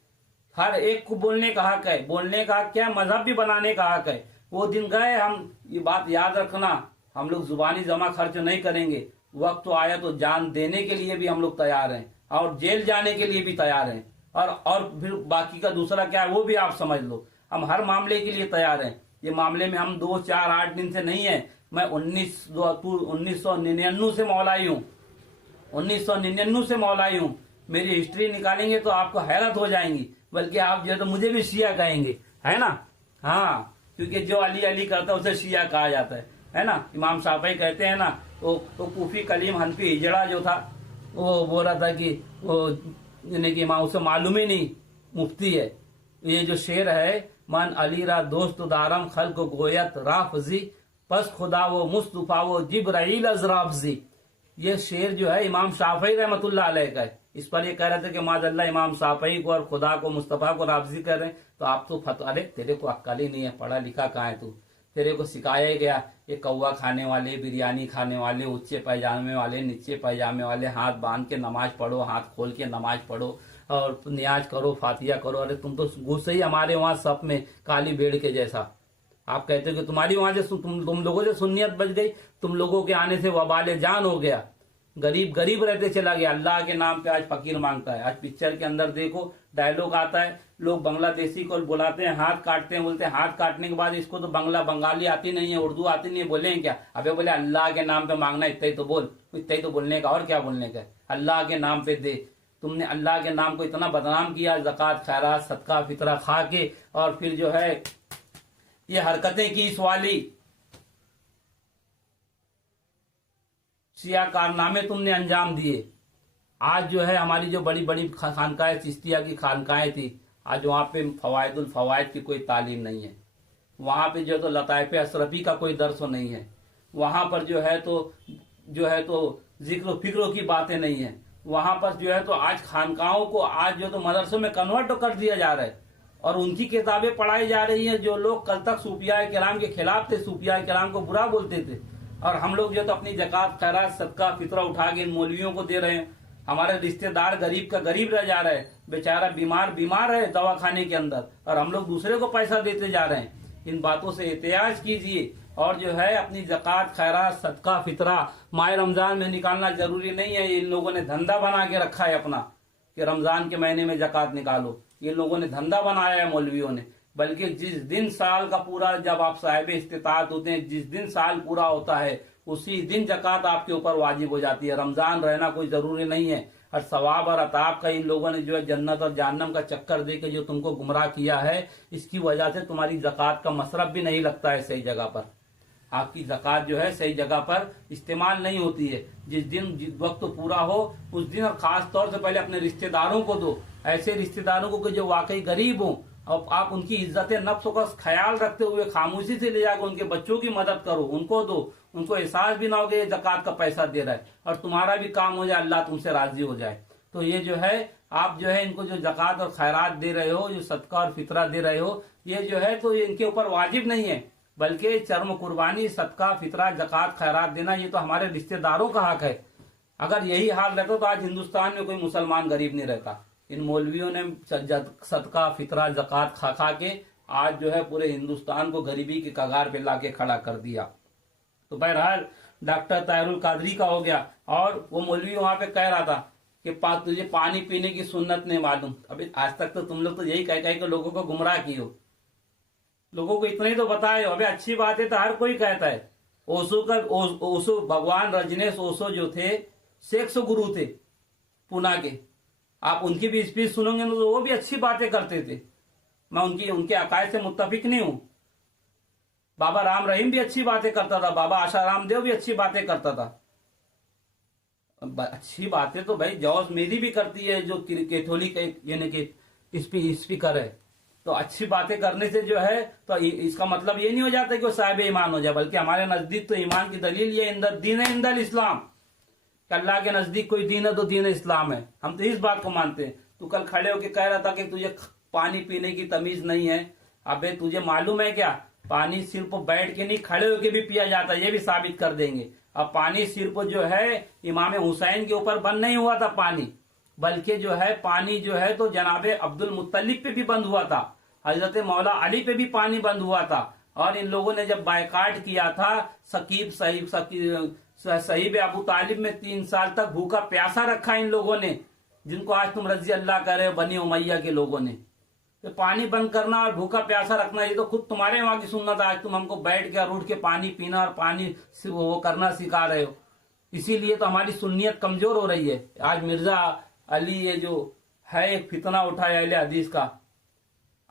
हर एक को बोलने का हक है, बोलने का हक क्या, मजहब भी बनाने का हक है। वो दिन गए, हम ये बात याद रखना, हम लोग जुबानी जमा खर्च नहीं करेंगे। वक्त तो आया तो जान देने के लिए भी हम लोग तैयार हैं और जेल जाने के लिए भी तैयार हैं। और फिर बाकी का दूसरा क्या है वो भी आप समझ लो। हम हर मामले के लिए तैयार हैं। ये मामले में हम 2, 4, 8 दिन से नहीं है। मैं 1999 से मौलाई हूँ, 1999 से मौलाई हूँ। मेरी हिस्ट्री निकालेंगे तो आपको हैरत हो जाएंगी, बल्कि आप जो है तो मुझे भी शिया कहेंगे, है ना। हाँ, क्योंकि जो अली अली करता है उसे शिया कहा जाता है ना। इमाम शाफई कहते हैं ना, तो कूफी कलीम हनफी हिजड़ा जो था वो बोल रहा था कि वो यानी कि इमाम उसे मालूम ही नहीं मुफ्ती है। ये जो शेर है, मन अली रा दोस्त दारम खल को गोयत राफजी पस खुदा वो मुस्तफा वो जिब्राइल अजराफजी। ये शेर जो है इमाम शाफई रहमतुल्लाह अलैह का है। इस पर ये कह रहे थे कि माज़अल्लाह इमाम शाफई को और खुदा को मुस्तफा को राफजी कर रहे हैं। तो आप तो अरे तेरे को अक्ल ही नहीं है, पढ़ा लिखा कहाँ है तू, तेरे को सिखाया ही गया ये कौवा खाने वाले, बिरयानी खाने वाले, ऊंचे पैजामे वाले, नीचे पैजामे वाले, हाथ बांध के नमाज पढ़ो, हाथ खोल के नमाज पढ़ो और नियाज करो, फातिया करो। अरे तुम तो घुसे ही हमारे वहां सब में काली भेड़ के जैसा। आप कहते हो कि तुम्हारी वहां से तुम लोगों से सुन्नियत बच गई, तुम लोगों के आने से वबाले जान हो गया। गरीब गरीब रहते चला गया, अल्लाह के नाम पे आज फकीर मांगता है। आज पिक्चर के अंदर देखो डायलॉग आता है, लोग बांग्लादेशी को बुलाते हैं, हाथ काटते हैं, बोलते हैं हाथ काटने के बाद इसको तो बंगाली आती नहीं है, उर्दू आती नहीं है, बोले क्या? अबे बोले अल्लाह के नाम पे मांगना, इतना ही तो बोल, इतना ही तो बोलने का, और क्या बोलने का? अल्लाह के नाम पे दे। तुमने अल्लाह के नाम को इतना बदनाम किया, ज़कात खैरात सदका फितरा खा के, और फिर जो है ये हरकतें की इस वाली शिया कारनामे तुमने अंजाम दिए। आज जो है हमारी जो बड़ी बड़ी खानकाएं, चिश्तिया की खानकाएं थी, आज वहां पे फवायदुल फवायद की कोई तालीम नहीं है। वहां पे जो तो लताइफ अशरफी का कोई दर्स नहीं है। वहां पर जो है तो जिक्र फिक्र की बातें नहीं है। वहां पर जो है तो आज खानकाओं को आज जो तो मदरसों में कन्वर्ट कर दिया जा रहा है और उनकी किताबें पढ़ाई जा रही हैं। जो लोग कल तक सूफिया किराम के खिलाफ थे, सूफिया किराम को बुरा बोलते थे, और हम लोग जो तो अपनी ज़कात खैरात सदका फितरा उठा के इन मौलवियों को दे रहे हैं। हमारे रिश्तेदार गरीब का गरीब रह जा रहा है, बेचारा बीमार है दवाखाने के अंदर, और हम लोग दूसरे को पैसा देते जा रहे हैं। इन बातों से एहतियाज कीजिए और जो है अपनी ज़कात खैरात सदका फितरा माह रमजान में निकालना जरूरी नहीं है। इन लोगों ने धंधा बना के रखा है अपना कि रमजान के महीने में ज़कात निकालो। ये लोगों ने धंधा बनाया है मौलवियों ने। बल्कि जिस दिन साल का पूरा, जब आप साहिब इस्तिताअत होते हैं, जिस दिन साल पूरा होता है उसी दिन ज़कात आपके ऊपर वाजिब हो जाती है। रमजान रहना कोई जरूरी नहीं है। और सवाब और अताब का इन लोगों ने जो है जन्नत और जहन्नम का चक्कर दे के जो तुमको गुमराह किया है, इसकी वजह से तुम्हारी ज़कात का मसरफ भी नहीं लगता है सही जगह पर। आपकी ज़कात जो है सही जगह पर इस्तेमाल नहीं होती है। जिस वक्त पूरा हो उस दिन, और खास तौर से पहले अपने रिश्तेदारों को दो, ऐसे रिश्तेदारों को जो वाकई गरीब हों, और आप उनकी इज्जत नफ्स का ख्याल रखते हुए खामोशी से ले जाकर उनके बच्चों की मदद करो, उनको दो। उनको एहसास भी ना हो कि ये ज़कात का पैसा दे रहा है, और तुम्हारा भी काम हो जाए, अल्लाह तुमसे राजी हो जाए। तो ये जो है आप जो है इनको जो ज़कात और खैरात दे रहे हो, जो सदका और फितरा दे रहे हो, ये जो है तो इनके ऊपर वाजिब नहीं है, बल्कि चर्म कुर्बानी सदका फितरा ज़कात खैरात देना ये तो हमारे रिश्तेदारों का हक है। अगर यही हाल रहता तो आज हिंदुस्तान में कोई मुसलमान गरीब नहीं रहता। इन मौलवियों ने सदका फितरा ज़कात खा खा के आज जो है पूरे हिंदुस्तान को गरीबी के कगार पे लाके खड़ा कर दिया। तो बहरहाल डॉक्टर ताहिरुल कादरी का हो गया, और वो मौलवी वहां पे कह रहा था कि तुझे पानी पीने की सुन्नत नहीं मालूम। अभी आज तक तो तुम लोग तो यही कह के लोगों को गुमराह की हो, लोगों को इतना ही तो बताए हो। अभी अच्छी बात है तो हर कोई कहता है। ओशो भगवान रजनीश ओशो जो थे, सेक्स गुरु थे पुना के, आप उनकी भी स्पीच सुनोगे तो वो भी अच्छी बातें करते थे। मैं उनके अकायद से मुत्तफिक नहीं हूं। बाबा राम रहीम भी अच्छी बातें करता था, बाबा आशा रामदेव भी अच्छी बातें करता था। अच्छी बातें तो भाई जॉस मेरी भी करती है, जो कैथोलिक यानी कि स्पीकर है। तो अच्छी बातें करने से जो है तो इसका मतलब ये नहीं हो जाता कि वो साहिब ईमान हो जाए, बल्कि हमारे नजदीक तो ईमान की दलील ये दीन है इंदल इस्लाम, कि अल्लाह के नजदीक कोई दीन है तो दीन इस्लाम है। हम तो इस बात को मानते हैं। तू कल खड़े होके कह रहा था कि तुझे पानी पीने की तमीज नहीं है। अबे तुझे मालूम है क्या, पानी सिर्फ बैठ के नहीं खड़े होके भी पिया जाता है, ये भी साबित कर देंगे। अब पानी सिर्फ जो है इमाम हुसैन के ऊपर बंद नहीं हुआ था पानी, बल्कि जो है पानी जो है तो जनाबे अब्दुल मुत्तलिब पे भी बंद हुआ था, हजरत मौला अली पे भी पानी बंद हुआ था। और इन लोगों ने जब बायकाट किया था, सहीब अबू तालिब में 3 साल तक भूखा प्यासा रखा इन लोगों ने, जिनको आज तुम रजी अल्लाह कह रहे हो, बनी उमैया के लोगों ने। तो पानी बंद करना और भूखा प्यासा रखना ये तो खुद तुम्हारे वहां की सुन्नत। आज तुम हमको बैठ के और उठ के पानी पीना और पानी वो करना सिखा रहे हो, इसीलिए तो हमारी सुन्नियत कमजोर हो रही है। आज मिर्जा अली ये जो है एक फितना उठाया अहले हदीस का,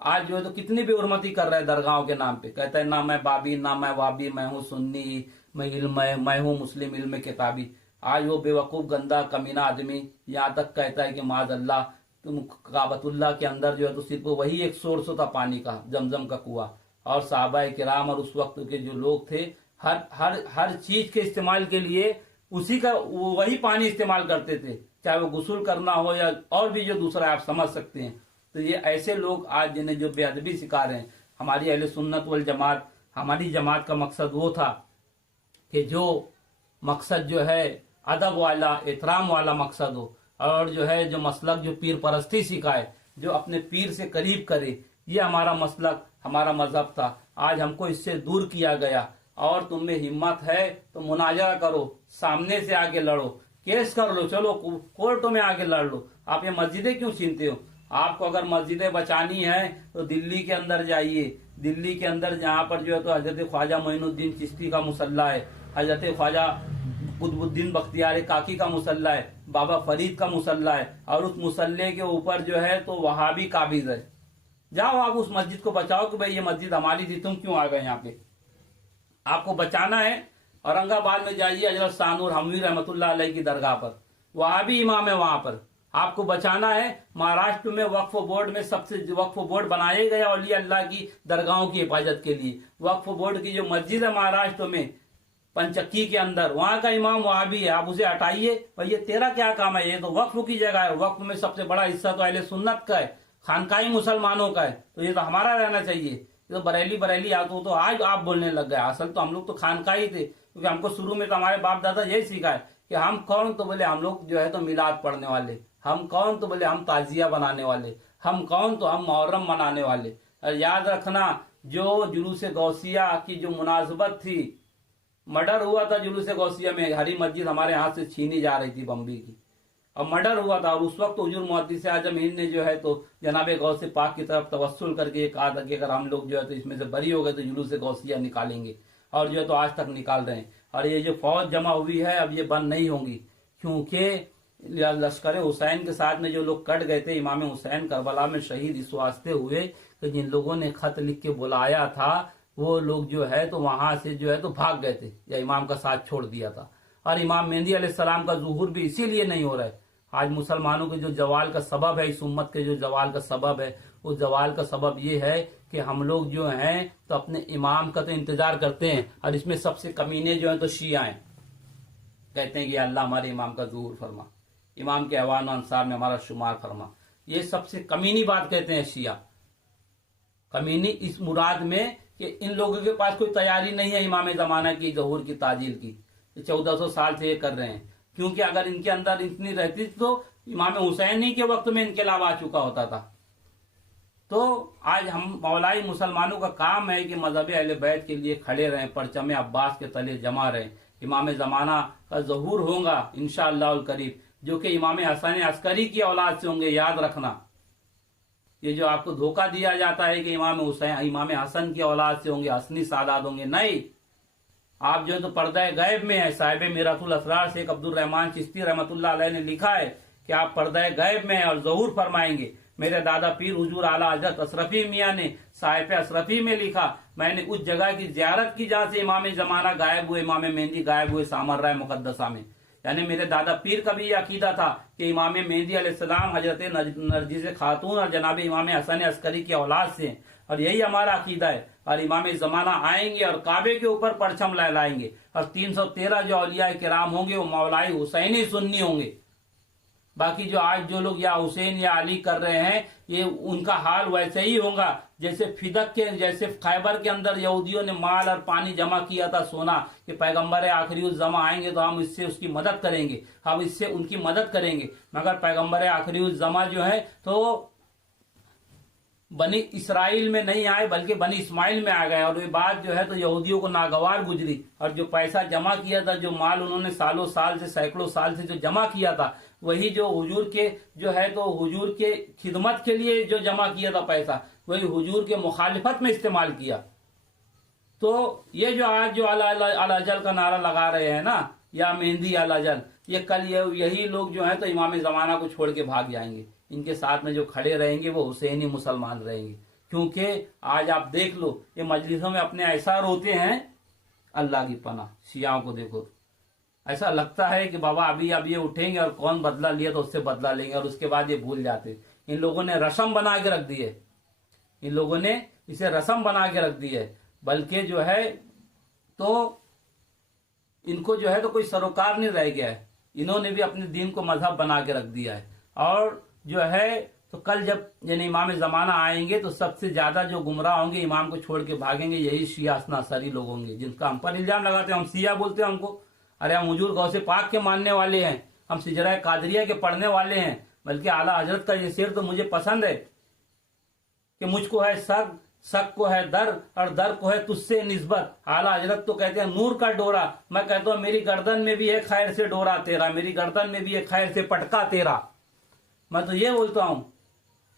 आज जो है तो कितनी बेहुरमती कर रहा है दरगाहों के नाम पे। कहता है ना मैं बाबी ना मैं वाबी, मैं हूँ सुन्नी, मैं हूँ मुस्लिम इल्म किताबी। आज वो बेवकूफ गंदा कमीना आदमी यहाँ तक कहता है कि माज़अल्लाह तुम काबतुल्लाह के अंदर जो है तो सिर्फ वही एक सोर्स होता पानी का, जमजम का कुआं। और साहबा किराम और उस वक्त के जो लोग थे हर हर हर चीज के इस्तेमाल के लिए उसी का वही पानी इस्तेमाल करते थे, चाहे वो गुस्ल करना हो या और भी जो दूसरा आप समझ सकते हैं। तो ये ऐसे लोग आज जिन्हें जो बेअदबी सिखा रहे हैं। हमारी अहले सुन्नत वल जमात, हमारी जमात का मकसद वो था कि जो मकसद जो है अदब वाला, एहतराम वाला मकसद हो, और जो है जो मसलक जो पीर परस्ती सिखाए, जो अपने पीर से करीब करे, ये हमारा मसलक हमारा मजहब था। आज हमको इससे दूर किया गया। और तुम में हिम्मत है तो मुनाजरा करो, सामने से आगे लड़ो, केस कर लो, चलो कोर्टों में आगे लड़ लो। आप ये मस्जिदें क्यों छीनते हो? आपको अगर मस्जिदें बचानी है तो दिल्ली के अंदर जाइए। दिल्ली के अंदर जहाँ पर जो है तो हजरत ख्वाजा मोइनुद्दीन चिश्ती का मुसल्ला है, हजरत ख्वाजा कुतुबुद्दीन बख्तियार काकी का मुसल्ला है, बाबा फरीद का मुसल्ला है, और उस मुसल्ले के ऊपर जो है तो वहाबी काबिज है। जाओ आप उस मस्जिद को बचाओ कि भाई ये मस्जिद हमारी थी, तुम क्यों आ गए यहाँ पे? आपको बचाना है औरंगाबाद में जाइए, हजरत सानूर हमवी रहमतुल्लाह अलैह की दरगाह पर, वहाबी इमाम है वहां पर। आपको बचाना है महाराष्ट्र में वक्फ बोर्ड में सबसे वक्फ बोर्ड बनाए गए औलिया अल्लाह की दरगाहों की हिफाजत के लिए। वक्फ बोर्ड की जो मस्जिद है महाराष्ट्र में पंचक्की के अंदर, वहां का इमाम वहाबी है, आप उसे हटाइए। भाई ये तेरा क्या काम है? ये तो वक्फ की जगह है, वक्फ में सबसे बड़ा हिस्सा तो अहले सुन्नत का है, खानकाई मुसलमानों का है, तो ये तो हमारा रहना चाहिए। ये तो बरेली तो आज आप बोलने लग गए। असल तो हम लोग तो खानकाई थे, क्योंकि हमको शुरू में तो हमारे बाप दादा यही सीखा है कि हम कौन, तो बोले हम लोग जो है तो मिलाद पढ़ने वाले, हम कौन, तो बोले हम ताजिया बनाने वाले, हम कौन, तो हम मुहर्रम मनाने वाले। और याद रखना जो जुलूस गौसिया की जो मुनासबत थी, मर्डर हुआ था जुलूस गौसिया में, हरी मस्जिद हमारे हाथ से छीनी जा रही थी बम्बई की, और मर्डर हुआ था। और उस वक्त हुजूर मुहद्दिस आजम हिंद ने जो है तो जनाब गौस पाक की तरफ तवस्सुल करके ये कहा था कि अगर हम लोग जो है तो इसमें से बरी हो गए तो जुलूस गौसिया निकालेंगे, और जो है तो आज तक निकाल रहे हैं। और ये जो फौज जमा हुई है अब ये बंद नहीं होंगी, क्योंकि लश्कर हुसैन के साथ में जो लोग कट गए थे, इमाम हुसैन करबला में शहीद इस वास्ते हुए कि जिन लोगों ने खत लिख के बुलाया था वो लोग जो है तो वहां से जो है तो भाग गए थे या इमाम का साथ छोड़ दिया था। और इमाम मेहदी अलैहिस्सलाम का ज़ुहूर भी इसीलिए नहीं हो रहा है। आज मुसलमानों के जो जवाल का सबब है, इस उम्मत के जो जवाल का सबब है, उस जवाल का सबब ये है कि हम लोग जो हैं तो अपने इमाम का तो इंतजार करते हैं, और इसमें सबसे कमीने जो है तो शिया हैं। कहते हैं कि अल्लाह हमारे इमाम का ज़ुहूर फरमा, इमाम के अवान अंसार में हमारा शुमार फरमा। ये सबसे कमीनी बात कहते हैं शिया। कमीनी इस मुराद में कि इन लोगों के पास कोई तैयारी नहीं है इमाम जमाना की ज़हूर की ताजील की। 1400 साल से ये कर रहे हैं, क्योंकि अगर इनके अंदर इतनी रहती तो इमाम हुसैन ही के वक्त में इनकलाब आ चुका होता था। तो आज हम मौलाई मुसलमानों का काम है कि मजहब अहले बैत के लिए खड़े रहें, परचम अब्बास के तले जमा रहें। इमाम जमाना का ज़हूर होगा इंशाअल्लाह करीब, जो कि इमाम हसन अस्करी की औलाद से होंगे। याद रखना, ये जो आपको धोखा दिया जाता है कि इमाम हुसैन इमाम हसन की औलाद से होंगे, हसनी सादात होंगे, नहीं। आप जो है तो पर्दा गैब में है। साहिब मीरातुल असरार शेख अब्दुल रहमान चिश्ती रहमतुल्लाह अलैह ने लिखा है कि आप पर्दा गैब में है और ज़हूर फरमाएंगे। मेरे दादा पीर हुजूर आला हजरत अशरफी मियाँ ने साहिब अशरफी में लिखा, मैंने उस जगह की जियारत की जहाँ से इमाम जमाना गायब हुए, इमाम मेहंदी गायब हुए सामर्राए मुकद्दसा में। यानी मेरे दादा पीर का भी ये अकीदा था कि इमाम मेहदी अलैहिस्सलाम हजरत नरगिस खातून और जनाब इमाम हसन अस्करी की औलाद से हैं, और यही हमारा अकीदा है। और इमाम ज़माना आएंगे और काबे के ऊपर परचम लहराएंगे, और 313 जो औलिया किराम होंगे वो मौलाई हुसैनी सुन्नी होंगे। बाकी जो आज जो लोग या हुसैन या अली कर रहे हैं, ये उनका हाल वैसे ही होगा जैसे फिदक के, जैसे खैबर के अंदर यहूदियों ने माल और पानी जमा किया था, सोना, कि पैगंबर आखिरी उस जमा आएंगे तो हम इससे उसकी मदद करेंगे, हम इससे उनकी मदद करेंगे। मगर पैगंबर आखिरी उस जमा जो है तो बनी इसराइल में नहीं आए बल्कि बनी इस्माइल में आ गए, और ये बात जो है तो यहूदियों को नागवार गुजरी। और जो पैसा जमा किया था, जो माल उन्होंने सालों साल से, सैकड़ों साल से जो जमा किया था, वही जो हुजूर के जो है तो हुजूर के खिदमत के लिए जो जमा किया था पैसा, वही हुजूर के मुखालिफत में इस्तेमाल किया। तो ये जो आज जो अल-अजल का नारा लगा रहे हैं ना, या मेहंदी अल-अजल, ये कल यही लोग जो है तो इमाम ज़माना को छोड़ के भाग जाएंगे। इनके साथ में जो खड़े रहेंगे वो हुसैनी मुसलमान रहेंगे। क्योंकि आज आप देख लो, ये मजलिसों में अपने ऐसा रोते हैं, अल्लाह की पनाह, शियाओं को देखो, ऐसा लगता है कि बाबा अभी अब ये उठेंगे और कौन बदला लिया तो उससे बदला लेंगे, और उसके बाद ये भूल जाते। इन लोगों ने रस्म बना के रख दी है, इन लोगों ने इसे रस्म बना के रख दी है। बल्कि जो है तो इनको जो है तो कोई सरोकार नहीं रह गया है, इन्होंने भी अपने दीन को मजहब बना के रख दिया है। और जो है तो कल जब यानी इमाम ज़माना आएंगे तो सबसे ज्यादा जो गुमराह होंगे, इमाम को छोड़ के भागेंगे, यही शिया असनासरी लोग होंगे, जिनका हम पर इल्जाम लगाते हैं हम शिया बोलते हैं हमको। अरे हम हुजूर गौसे पाक के मानने वाले हैं, हम सिजरा कादरिया के पढ़ने वाले हैं। बल्कि आला हजरत का ये शेर तो मुझे पसंद है कि मुझको है शक, शक को है दर, और दर को है तुझसे निस्बत। आला हजरत तो कहते हैं नूर का डोरा, मैं कहता हूं मेरी गर्दन में भी है खैर से डोरा तेरा, मेरी गर्दन में भी है खैर से पटका तेरा। मैं तो ये बोलता हूं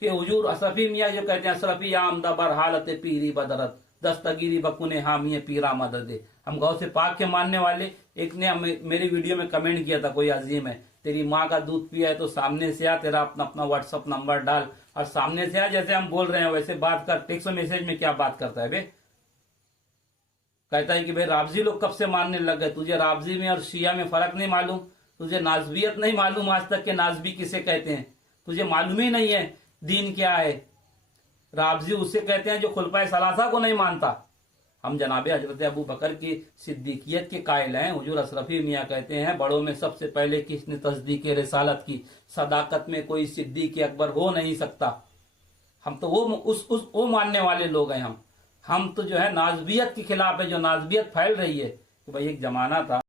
कि हुजूर अशरफी मियाँ जो कहते हैं अशरफी आमदा बर हालत पीरी बदरत दस्तगीरी बकुने हामिय पीरा मदद। हम गौ से पाक के मानने वाले। एक ने मेरी वीडियो में कमेंट किया था, कोई अजीम है, तेरी माँ का दूध पिया है तो सामने से आ, तेरा अपना अपना व्हाट्सअप नंबर डाल और सामने से आ, जैसे हम बोल रहे हैं वैसे बात कर। टेक्स्ट मैसेज में क्या बात करता है बे? कहता है कि भाई राबजी लोग कब से मानने लग गए, तुझे राबजी में और शिया में फर्क नहीं मालूम, तुझे नाजबियत नहीं मालूम आज तक के नाजबी किसे कहते हैं, तुझे मालूम ही नहीं है दीन क्या है। राबजी उसे कहते हैं जो खुलफाए सलासा को नहीं मानता। हम जनाबे हजरत अबू बकर की सिद्दीकियत के कायल हैं। हुजूर अशरफी मियाँ कहते हैं बड़ों में सबसे पहले किसने तस्दीक रिसालत की, सदाकत में कोई सिद्दीक अकबर हो नहीं सकता। हम तो वो मानने वाले लोग हैं। हम तो जो है नाजबियत के खिलाफ है, जो नाजबियत फैल रही है। तो भाई एक जमाना था,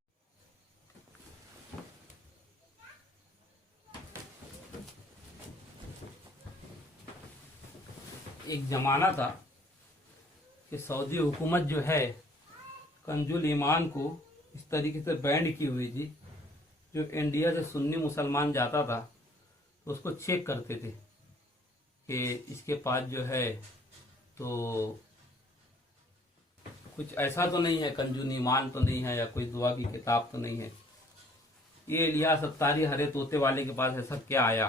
कि सऊदी हुकूमत जो है कंजुल ईमान को इस तरीके से बैंड की हुई थी। जो इंडिया से सुन्नी मुसलमान जाता था तो उसको चेक करते थे कि इसके पास जो है तो कुछ ऐसा तो नहीं है, कंजुल ईमान तो नहीं है, या कोई दुआ की किताब तो नहीं है। ये इलियास अत्तारी हरे तोते वाले के पास ऐसा क्या आया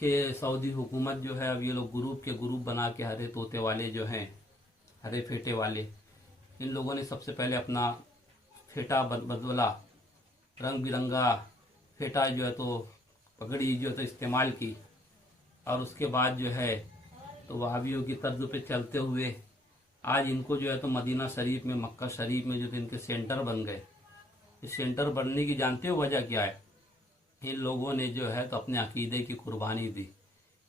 कि सऊदी हुकूमत जो है अब ये लोग ग्रुप के ग्रुप बना के हरे तोते वाले जो हैं, हरे फेटे वाले, इन लोगों ने सबसे पहले अपना फेटा बदला, रंग बिरंगा फेटा जो है तो पगड़ी जो है तो इस्तेमाल की। और उसके बाद जो है तो वहाबियों की तर्ज पे चलते हुए आज इनको जो है तो मदीना शरीफ में, मक्का शरीफ में जो थे इनके सेंटर बन गए। इस सेंटर बनने की जानते हो वजह क्या है? इन लोगों ने जो है तो अपने अकीदे की कुर्बानी दी।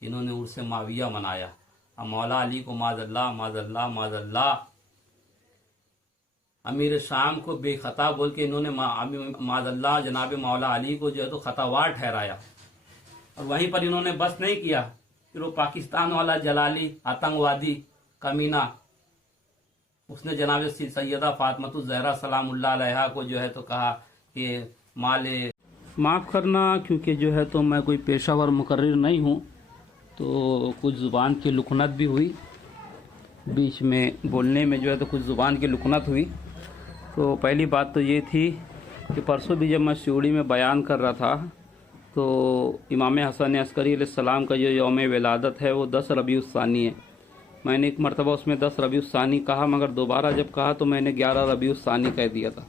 इन्होंने उर्से माविया मनाया, अब मौला अली को माज़ल्ला माज़ल्ला माज़ल्ला, अमीर शाम को बेखता बोल के इन्होंने माज़ल्ला जनाब मौला अली को जो है तो खतावार ठहराया। और वहीं पर इन्होंने बस नहीं किया, फिर वो पाकिस्तान वाला जलाली आतंकवादी कमीना, उसने जनाब सैयदा फातिमा ज़हरा सलामुल्लाह अलैहा को जो है तो कहा कि माले माफ़ करना, क्योंकि जो है तो मैं कोई पेशावर मुकर्रिर नहीं हूँ, तो कुछ ज़ुबान की लुकनत भी हुई, बीच में बोलने में जो है तो कुछ ज़ुबान की लुकनत हुई। तो पहली बात तो ये थी कि परसों भी जब मैं सिउड़ी में बयान कर रहा था तो इमाम हसन अस्करी अलैहिस्सलाम का जो यौम विलादत है वो 10 रबीउल सानी है। मैंने एक मरतबा उसमें 10 रबीउल सानी कहा, मगर दोबारा जब कहा तो मैंने 11 रबीउल सानी कह दिया था।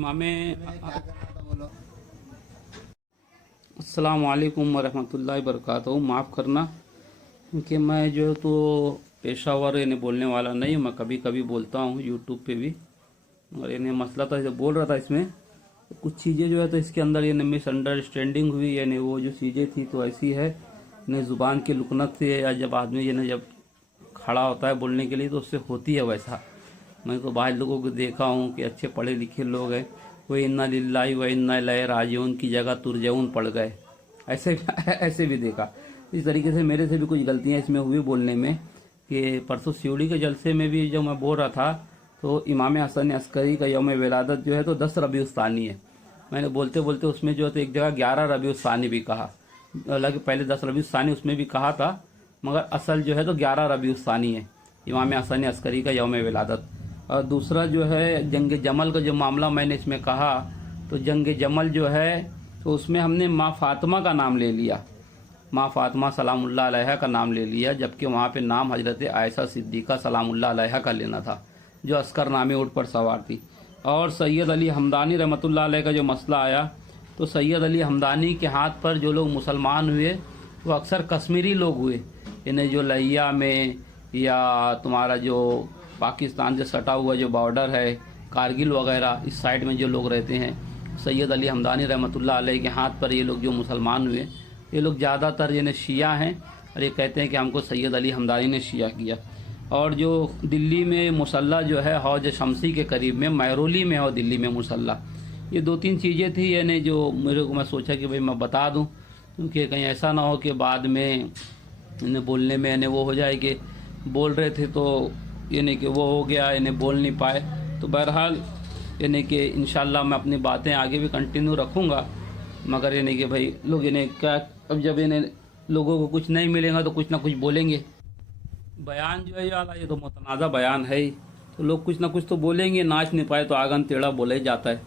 इमामे क्या करना था बोलो। अस्सलाम वालेकुम वरहमतुल्लाहि वबरकातुहू। माफ़ करना क्योंकि मैं जो है तो पेशावर यानी बोलने वाला नहीं हूँ। मैं कभी कभी बोलता हूँ यूट्यूब पे भी, और यानी मसला था जो बोल रहा था इसमें तो कुछ चीज़ें जो है तो इसके अंदर यानी मिसअंडरस्टैंडिंग हुई, यानी वो जो चीज़ें थी तो ऐसी है यानी ज़ुबान की लुकनत से, या जब आदमी यानी जब खड़ा होता है बोलने के लिए तो उससे होती है वैसा। मैं तो बाहर लोगों को देखा हूँ कि अच्छे पढ़े लिखे लोग हैं, वो इन्ना लिल्लाहि व इन्ना इलैहि राजिऊन की जगह तुरजऊन पड़ गए, ऐसे ऐसे भी देखा। इस तरीके से मेरे से भी कुछ गलतियाँ इसमें हुई बोलने में कि परसों सिवड़ी के जलसे में भी जब मैं बोल रहा था तो इमाम हसन अस्करी का यौम विलादत जो है तो 10 रबीउल सानी है। मैंने बोलते बोलते उसमें जो है तो एक जगह 11 रबीउल सानी भी कहा, हालांकि पहले 10 रबीउल सानी उसमें भी कहा था, मगर असल जो है तो 11 रबीउल सानी है इमाम हसन अस्करी का यौम विलादत। और दूसरा जो है जंग जमल का जो मामला मैंने इसमें कहा, तो जंग जमल जो है तो उसमें हमने माँ फातिमा का नाम ले लिया, माँ फातिमा सलामुल्लाह अलैहा का नाम ले लिया, जबकि वहाँ पे नाम हजरत आयशा सिद्दीक़ा सलामुल्लाह अलैहा का लेना था जो अस्कर नामी ऊँट पर सवार थी। और सैयद अली हमदानी रहमतुल्लाह अलैह का जो मसला आया, तो सैयद अली हमदानी के हाथ पर जो लोग मुसलमान हुए वो अक्सर कश्मीरी लोग हुए, इन्हें जो लहिया में या तुम्हारा जो पाकिस्तान से सटा हुआ जो बॉर्डर है कारगिल वगैरह इस साइड में जो लोग रहते हैं, सैयद अली हमदानी रहमतुल्लाह अलैह के हाथ पर ये लोग जो मुसलमान हुए, ये लोग ज़्यादातर यानी शिया हैं और ये कहते हैं कि हमको सैयद अली हमदानी ने शिया किया। और जो दिल्ली में मुसल्ला जो है हौज शमसी के करीब में महरौली में और दिल्ली में मुसल्ला, ये 2-3 चीज़ें थी यानी जो मेरे को मैं सोचा कि भाई मैं बता दूं, क्योंकि कहीं ऐसा ना हो कि बाद में इन्हें बोलने में यानी वो हो जाए कि बोल रहे थे तो यानी कि वो हो गया, यानी बोल नहीं पाए। तो बहरहाल यानी कि इंशाल्लाह मैं अपनी बातें आगे भी कंटिन्यू रखूँगा, मगर यानी कि भाई लोग यानी क्या, अब जब इन्हें लोगों को कुछ नहीं मिलेगा तो कुछ ना कुछ बोलेंगे। बयान जो है यार ये तो मुतनाज़ा बयान है ही, तो लोग कुछ ना कुछ तो बोलेंगे, नाच नहीं पाए तो आगन टेढ़ा बोला ही जाता है,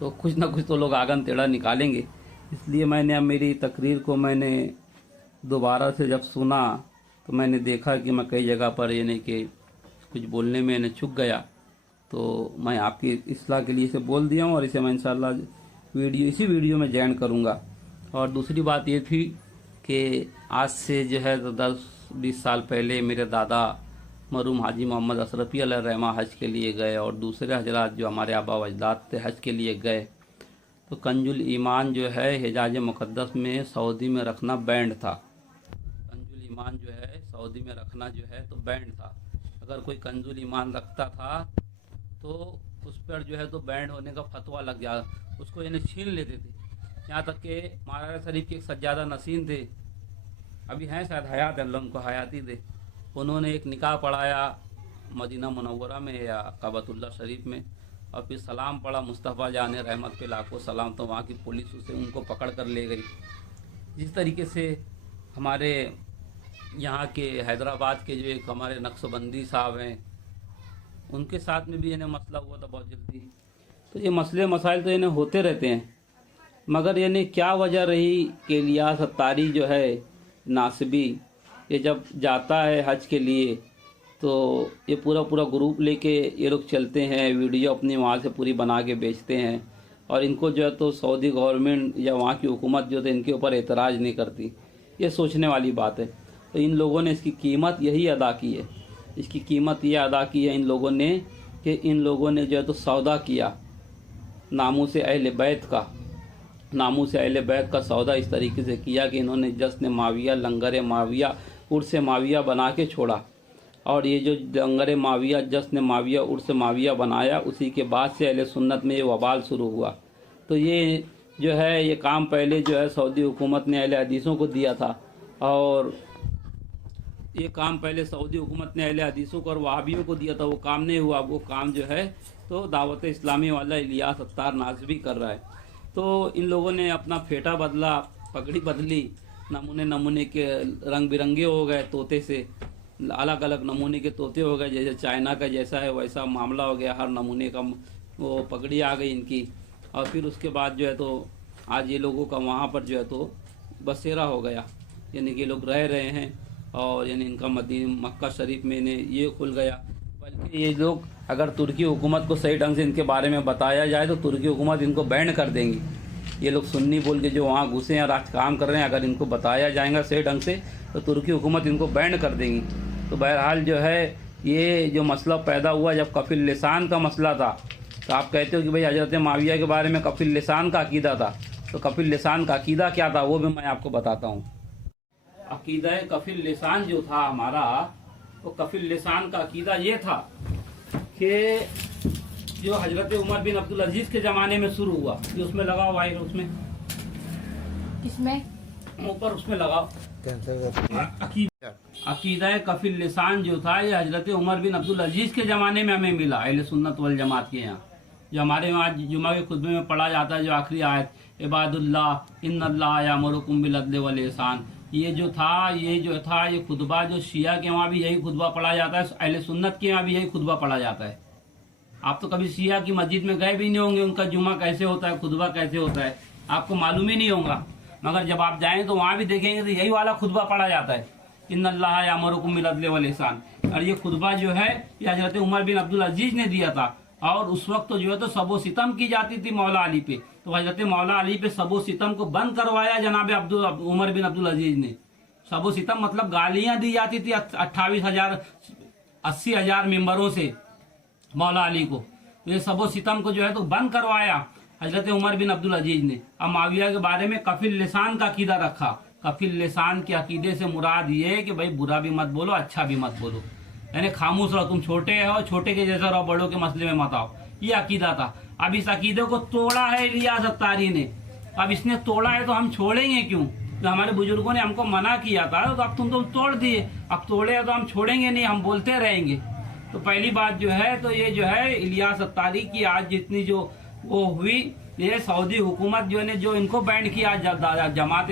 तो कुछ ना कुछ तो लोग आगन टेढ़ा निकालेंगे। इसलिए मैंने अब मेरी तकरीर को मैंने दोबारा से जब सुना तो मैंने देखा कि मैं कई जगह पर यानी कि कुछ बोलने में यानी चूक गया, तो मैं आपकी इस्लाह के लिए इसे बोल दिया हूँ और इसे मैं इंशाल्लाह इसी वीडियो में जॉइन करूँगा। और दूसरी बात ये थी कि आज से जो है तो 10-20 साल पहले मेरे दादा मरहूम हाजी मोहम्मद अशरफी अलैहि रहमा हज के लिए गए, और दूसरे हजरात जो हमारे आबा व अजदाद थे हज के लिए गए, तो कंजुल ईमान जो है हिजाज मुक़द्दस में सऊदी में रखना बैंड था। कंजुल ईमान जो है सऊदी में रखना जो है तो बैंड था। अगर कोई कंजुल ईमान रखता था तो उस पर जो है तो बैंड होने का फतवा लग जा, उसको यानी छीन लेते थे। यहाँ तक कि महाराजा शरीफ के एक सज्जादा नसीन थे, अभी हैं शायद हयात, अल्लाह उनको हयाती दे, उन्होंने एक निकाह पढ़ाया मदीना मुनव्वरा में या काबतुल्लाह शरीफ में, और फिर सलाम पढ़ा मुस्तफ़ा जाने रहमत पे लाखों सलाम, तो वहाँ की पुलिस उसे उनको पकड़ कर ले गई। जिस तरीके से हमारे यहाँ के हैदराबाद के जो एक हमारे नक्शबंदी साहब हैं उनके साथ में भी इन्हें मसला हुआ था बहुत जल्दी। तो ये मसले मसाइल तो इन्हें होते रहते हैं, मगर यानी क्या वजह रही कि इलियास अत्तारी जो है नासिबी, ये जब जाता है हज के लिए तो ये पूरा ग्रुप लेके ये लोग चलते हैं, वीडियो अपनी वहाँ से पूरी बना के बेचते हैं, और इनको जो है तो सऊदी गवर्नमेंट या वहाँ की हुकूमत जो है इनके ऊपर एतराज़ नहीं करती। ये सोचने वाली बात है। तो इन लोगों ने इसकी कीमत यही अदा की है, इसकी कीमत ये अदा की है इन लोगों ने कि इन लोगों ने जो है तो सौदा किया नामों से अहले बैत का, नामों से अहले बैत का सौदा इस तरीके से किया कि इन्होंने जश्न माविया, लंगर माविया, उर्स माविया बना के छोड़ा। और ये जो लंगर माविया, जश्न माविया, उर्स माविया बनाया, उसी के बाद से अहले सुन्नत में ये वबाल शुरू हुआ। तो ये जो है ये काम पहले जो है सऊदी हुकूमत ने अहले हदीसों को दिया था, और ये काम पहले सऊदी हुकूमत ने अहले हदीसों को और वहाबियों को दिया था, वो काम नहीं हुआ। वो काम जो है तो दावत इस्लामी वाला इलियास अत्तार नाज़िबी कर रहा है। तो इन लोगों ने अपना फेटा बदला, पगड़ी बदली, नमूने नमूने के रंग बिरंगे हो गए, तोते से अलग अलग नमूने के तोते हो गए, जैसे चाइना का जैसा है वैसा मामला हो गया, हर नमूने का वो पगड़ी आ गई इनकी। और फिर उसके बाद जो है तो आज ये लोगों का वहाँ पर जो है तो बसेरा हो गया, यानी कि लोग रह रहे हैं, और यानी इनका मक्का शरीफ में इन्हें ये खुल गया। बल्कि ये लोग अगर तुर्की हुकूमत को सही ढंग से इनके बारे में बताया जाए तो तुर्की हुकूमत इनको बैन कर देंगी। ये लोग सुन्नी बोल के जो वहाँ घुसे हैं राज काम कर रहे हैं, अगर इनको बताया जाएगा सही ढंग से तो तुर्की हुकूमत इनको बैन कर देंगी। तो बहरहाल जो है ये जो मसला पैदा हुआ जब कफिल लिसान का मसला था, तो आप कहते हो कि भाई हज़रत माविया के बारे में कफिल लिसान का अकीदा था, तो कफिल लिसान का अकीदा क्या था वो भी मैं आपको बताता हूँ। अकीदा कफिल लिसान जो था हमारा, तो कफिल लिसान का अकीदा ये था कि जो हजरत उमर बिन अब्दुल अजीज के ज़माने में शुरू हुआ, ये उसमें लगाओ वायर, उसमें किसमें ऊपर उसमें लगाओ। अकीदा कफिल लिसान जो था ये हजरत उमर बिन अब्दुल अजीज के ज़माने में हमें मिला, अहले सुन्नत वल जमात के यहाँ। जो हमारे वहाँ जुमा के खुतबे में पढ़ा जाता है जो आखिरी आयत, इबादुल्लाह इन्नल्लाह यामुरुकुम बिल अद्ल वल इहसान, ये जो था ये खुतबा जो शिया के वहाँ भी यही खुतबा पढ़ा जाता है, अहले सुन्नत के यहाँ भी यही खुतबा पढ़ा जाता है। आप तो कभी शिया की मस्जिद में गए भी नहीं होंगे, उनका जुमा कैसे होता है, खुतबा कैसे होता है, आपको मालूम ही नहीं होगा। मगर जब आप जाएं तो वहाँ भी देखेंगे तो यही वाला खुतबा पढ़ा जाता है, इन्नल्लाह यामुरुकुम बिल अद्ल वल इहसान। और ये खुतबा जो है ये हजरत उमर बिन अब्दुल अजीज ने दिया था, और उस वक्त तो जो है तो सबो सितम की जाती थी मौला अली पे। तो हजरत मौला अली पे सबो सितम को बंद करवाया जनाब उमर बिन अब्दुल अजीज ने। सबो सितम मतलब गालियां दी जाती थी 28,000 80,000 मेंबरों से मौला अली को। तो ये सबो सितम को जो है तो बंद करवाया हजरत उमर बिन अब्दुल अजीज ने। अब माविया के बारे में कफिल लिसान का अकीदा रखा। कफिल लिसान के अकीदे से मुराद ये है कि भाई बुरा भी मत बोलो, अच्छा भी मत बोलो, यानी खामोश रहो, तुम छोटे हो छोटे के जैसा रहो, बड़ों के मसले में मत आओ, ये अकीदा था। अब इस अकीदे को तोड़ा है इलियास अत्तारी ने। अब इसने तोड़ा है तो हम छोड़ेंगे क्यों? तो हमारे बुजुर्गों ने हमको मना किया था, तो अब तुम तो तोड़ दिए, अब तोड़े तो हम छोड़ेंगे नहीं, हम बोलते रहेंगे। तो पहली बात जो है तो ये जो है इलियास अत्तारी की आज जितनी जो वो हुई, ये सऊदी हुकूमत जो ने जो इनको बैंड किया जमात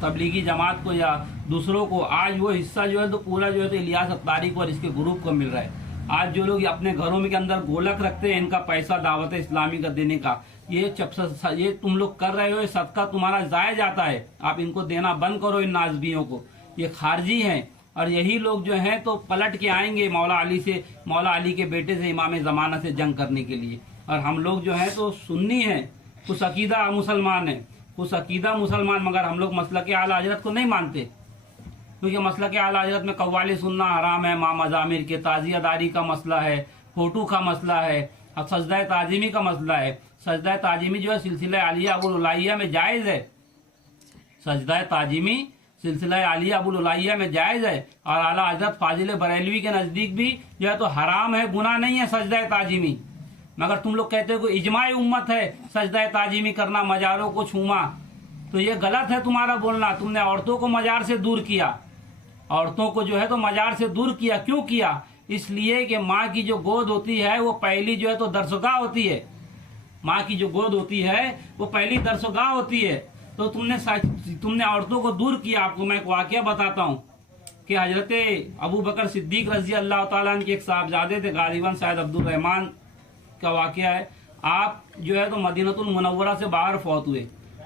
तबलीगी जमात को या दूसरों को, आज वो हिस्सा जो है तो पूरा जो है तो इलियास अत्तारी को और इसके ग्रुप को मिल रहा है। आज जो लोग अपने घरों में के अंदर गोलक रखते हैं, इनका पैसा दावत इस्लामी का देने का, ये तुम लोग कर रहे हो, ये सदका तुम्हारा जाया जाता है, आप इनको देना बंद करो इन नाजबियों को, ये खारजी हैं। और यही लोग जो हैं तो पलट के आएंगे मौला अली के बेटे से इमाम ज़माना से जंग करने के लिए। और हम लोग जो हैं तो सुन्नी हैं, कुछ अकीदा मुसलमान हैं, कुछ अकीदा मुसलमान, मगर हम लोग मसलक आला हजरत को नहीं मानते, क्योंकि मसलक आला हजरत में कव्वाली सुनना हराम है, माँ मजामिर के ताजियादारी का मसला है, फोटो का मसला है, अब सजदा ताजीमी का मसला है। सजदा ताजीमी जो है सिलसिला आलिया अबुल उलाइया में जायज़ है, सजदा ताजीमी सिलसिला आलिया अबुल उलाइया में जायज़ है। और आला हजरत फाजिल बरेलवी के नज़दीक भी जो है तो हराम है, गुनाह नहीं है सजदा ताजीमी। मगर तुम लोग कहते हो कि इजमाई उम्मत है सजदा ताजीमी करना, मजारों को छूमा, तो ये गलत है तुम्हारा बोलना। तुमने औरतों को मजार से दूर किया, औरतों को जो है तो मजार से दूर किया। क्यों किया? इसलिए कि माँ की जो गोद होती है वो पहली जो है तो दरसगाह होती है, माँ की जो गोद होती है वो पहली दरसगाह होती है। तो तुमने औरतों को दूर किया। आपको मैं एक वाकया बताता हूँ कि हजरत अबू बकर सिद्दीक रजी अल्लाह ताला अन्हु के एक साहबजादे थे, गालिबन शायद अब्दुल रहमान का वाकया है। आप जो है तो मदीनतुल मुनव्वरा से बाहर फौत हुए,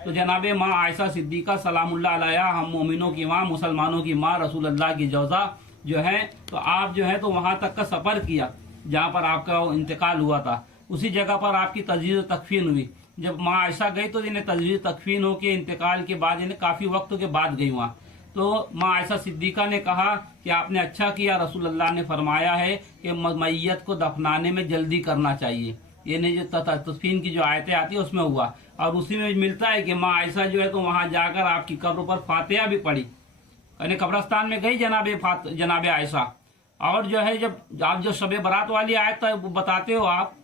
तो जनाबे माँ आयशा सिद्दीका सलामुल्लाह अलैहा, हम मोमिनों की माँ, मुसलमानों की माँ, रसूल अल्लाह की जौजा जो है, तो आप जो है तो वहाँ तक का सफ़र किया जहाँ पर आपका इंतकाल हुआ था। उसी जगह पर आपकी तजवीज़ तकफीन हुई। जब माँ आयशा गई तो इन्हें तजवीज़ तकफीन हो के इंतकाल के बाद इन्हें काफ़ी वक्त के बाद गई वहाँ। तो माँ आयशा सिद्दीका ने कहा कि आपने अच्छा किया, रसूल अल्लाह ने फरमाया है कि मैयत को दफनाने में जल्दी करना चाहिए। ये नहीं जो तदफीन की जो आयतें आती है उसमें हुआ। और उसी में मिलता है कि माँ आयशा जो है तो वहाँ जाकर आपकी कब्र पर फातिहा भी पढ़ी, यानी कब्रस्तान में गई जनाबे आयशा। और जो है जब आप जो शब बारात वाली आयत बताते हो आप,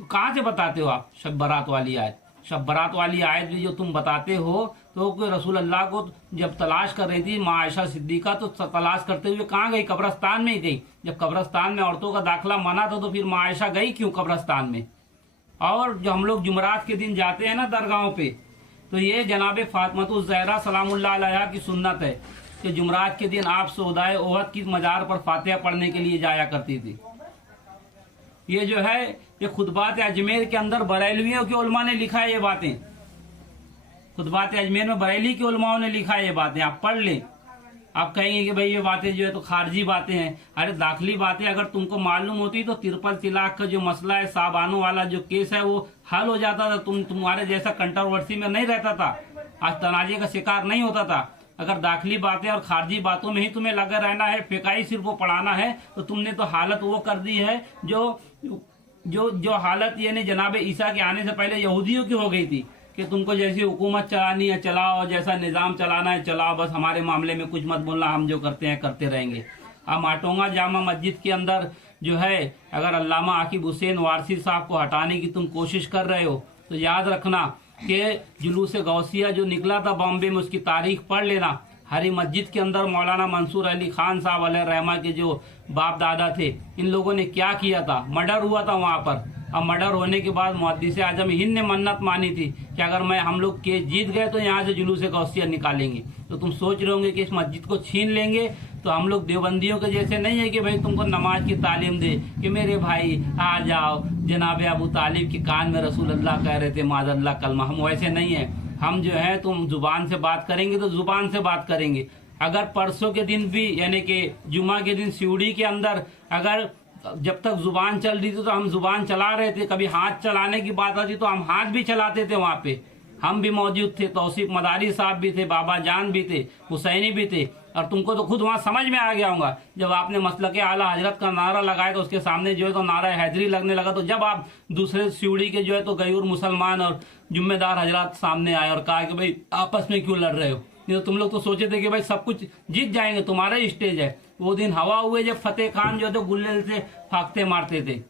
तो कहाँ से बताते हो आप शब बारात वाली आयत? शब बारात वाली आयत भी जो तुम बताते हो तो रसूल अल्लाह को जब तलाश कर रही थी माँ आयशा सिद्दीका, तो तलाश करते हुए कहाँ गई? कब्रस्तान में ही गई। जब कब्रस्तान में औरतों का दाखिला मना था तो फिर माँ आयशा गई क्यों कब्रस्तान में? और जो हम लोग जुमरात के दिन जाते हैं ना दरगाहों पे, तो ये जनाब फातिमातुज़ ज़हरा सलामुल्लाह अलैहा की सुन्नत है कि जुमरात के दिन आप सौदाए ओहद की मजार पर फातिहा पढ़ने के लिए जाया करती थी। ये जो है ये खुतबात अजमेर के अंदर बरेलवियों के उलमा ने लिखा है ये बातें, खुतबात अजमेर में बरेली के उलमाओं ने लिखा है ये बातें, आप पढ़ लें। आप कहेंगे कि भाई ये बातें जो है तो खारजी बातें हैं। अरे दाखिली बातें अगर तुमको मालूम होती तो तिरपल तिलाक का जो मसला है, साबानों वाला जो केस है, वो हल हो जाता था। तुम्हारे जैसा कंट्रोवर्सी में नहीं रहता था, आज तनाजे का शिकार नहीं होता था। अगर दाखिली बातें और खारजी बातों में ही तुम्हें लगा रहना है, फेकाई सिर्फ वो पढ़ाना है, तो तुमने तो हालत वो कर दी है जो जो जो हालत यानी जनाब ईसा के आने से पहले यहूदियों की हो गई थी कि तुमको जैसी हुकूमत चलानी है चलाओ, जैसा निजाम चलाना है चलाओ, बस हमारे मामले में कुछ मत बोलना, हम जो करते हैं करते रहेंगे। अब माटोंगा जामा मस्जिद के अंदर जो है अगर अल्लामा आकिब हुसैन वारसी साहब को हटाने की तुम कोशिश कर रहे हो तो याद रखना कि जुलूस गौसिया जो निकला था बॉम्बे में, उसकी तारीख पढ़ लेना। हरी मस्जिद के अंदर मौलाना मंसूर अली खान साहब अलैहि रहमा के जो बाप दादा थे, इन लोगों ने क्या किया था, मर्डर हुआ था वहां पर। अब मर्डर होने के बाद मुहद्दिस आजम हिंद ने मन्नत मानी थी कि अगर हम लोग केस जीत गए तो यहाँ से जुलूस गौसिया निकालेंगे। तो तुम सोच रहे होंगे कि इस मस्जिद को छीन लेंगे, तो हम लोग देवबंदियों के जैसे नहीं है कि भाई तुमको नमाज की तालीम दे कि मेरे भाई आ जाओ, जनाब अबू तालिब के कान में रसूल अल्लाह कह रहे थे माज़अल्लाह कलमा। हम वैसे नहीं है। हम जो है तुम जुबान से बात करेंगे तो जुबान से बात करेंगे। अगर परसों के दिन भी यानी कि जुमा के दिन सिउड़ी के अंदर अगर जब तक जुबान चल रही थी तो हम जुबान चला रहे थे, कभी हाथ चलाने की बात आती तो हम हाथ भी चलाते थे, वहां पे हम भी मौजूद थे, तौसीफ मदारी साहब भी थे, बाबा जान भी थे, हुसैनी भी थे। और तुमको तो खुद वहां समझ में आ गया होगा जब आपने मसलके आला हजरत का नारा लगाया तो उसके सामने जो है तो नारा हैदरी लगने लगा। तो जब आप दूसरे सिउड़ी के जो है तो गयूर मुसलमान और जुम्मेदार हजरत सामने आए और कहा कि भाई आपस में क्यों लड़ रहे हो, नहीं तो तुम लोग तो सोचे थे कि भाई सब कुछ जीत जाएंगे, तुम्हारा ही स्टेज है। वो दिन हवा हुए जब फतेह खान जो है तो गुल्ले से फाकते मारते थे।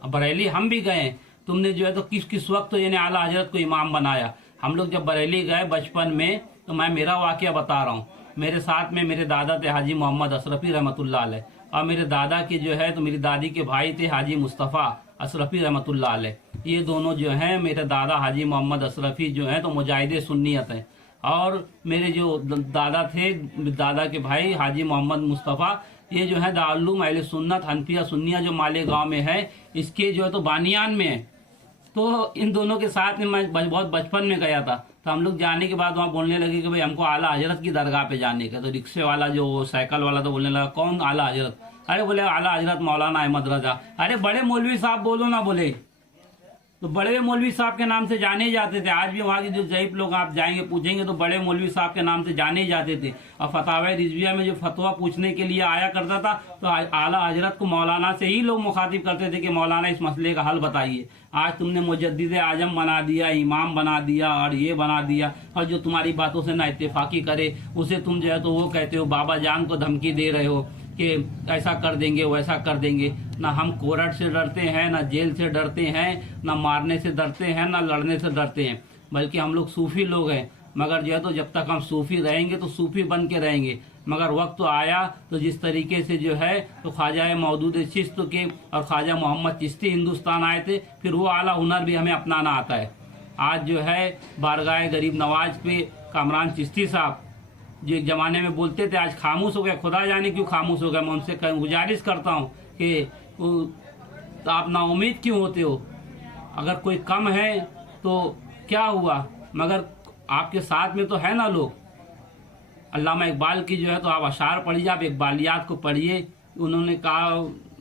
अब बरेली हम भी गए, तुमने जो है तो किस किस वक्त तो यानी आला हजरत को इमाम बनाया। हम लोग जब बरेली गए बचपन में, तो मैं मेरा वाकया बता रहा हूँ, मेरे साथ में मेरे दादा थे हाजी मोहम्मद अशरफी रहमतुल्लाह अलैह, और मेरे दादा के जो है तो मेरी दादी के भाई थे हाजी मुस्तफ़ा अशरफी रहमतुल्लाह अलैह। ये दोनों जो हैं मेरे दादा हाजी मोहम्मद अशरफी जो हैं तो मुजाहिद सुन्नियत हैं, और मेरे जो दादा थे दादा के भाई हाजी मोहम्मद मुस्तफ़ा, ये जो है दारुल अहले सुन्नत हनफिया सुन्निया जो मालेगांव में है, इसके जो है तो बानियान में है। तो इन दोनों के साथ में मैं बहुत बचपन में गया था। तो हम लोग जाने के बाद वहाँ बोलने लगे कि भाई हमको आला हजरत की दरगाह पे जाने का। तो रिक्शे वाला जो साइकिल वाला तो बोलने लगा कौन आला हजरत? अरे बोले आला हजरत मौलाना अहमद रजा। अरे बड़े मौलवी साहब बोलो ना, बोले तो बड़े मौलवी साहब के नाम से जाने जाते थे। आज भी वहाँ के जो जईफ लोग आप जाएंगे पूछेंगे तो बड़े मौलवी साहब के नाम से जाने जाते थे। और फतावा रिजविया में जो फतवा पूछने के लिए आया करता था तो आला हजरत को मौलाना से ही लोग मुखातिब करते थे कि मौलाना इस मसले का हल बताइए। आज तुमने मुजद्दिद आजम बना दिया, इमाम बना दिया और ये बना दिया, और जो तुम्हारी बातों से ना इत्तेफाकी करे उसे तुम जो है तो वो कहते हो, बाबा जान को धमकी दे रहे हो कि ऐसा कर देंगे वैसा कर देंगे। ना हम कोर्ट से डरते हैं, ना जेल से डरते हैं, ना मारने से डरते हैं, ना लड़ने से डरते हैं, बल्कि हम लोग सूफी लोग हैं। मगर जो है तो जब तक हम सूफी रहेंगे तो सूफी बन के रहेंगे। मगर वक्त तो आया तो जिस तरीके से जो है तो ख्वाजा मौदूद चिश्त के और ख्वाजा मोहम्मद चिश्ती हिंदुस्तान आए थे, फिर वो आला हुनर भी हमें अपनाना आता है। आज जो है बारगाह गरीब नवाज पे कामरान चिश्ती साहब जो एक जमाने में बोलते थे, आज खामोश हो गया, खुदा जाने क्यों खामोश हो गया। मैं उनसे गुजारिश करता हूँ कि तो आप नाउमीद क्यों होते हो? अगर कोई कम है तो क्या हुआ, मगर आपके साथ में तो है ना लोग। अल्लामा इकबाल की जो है तो आप अशार पढ़िए, आप इकबालियात को पढ़िए। उन्होंने कहा,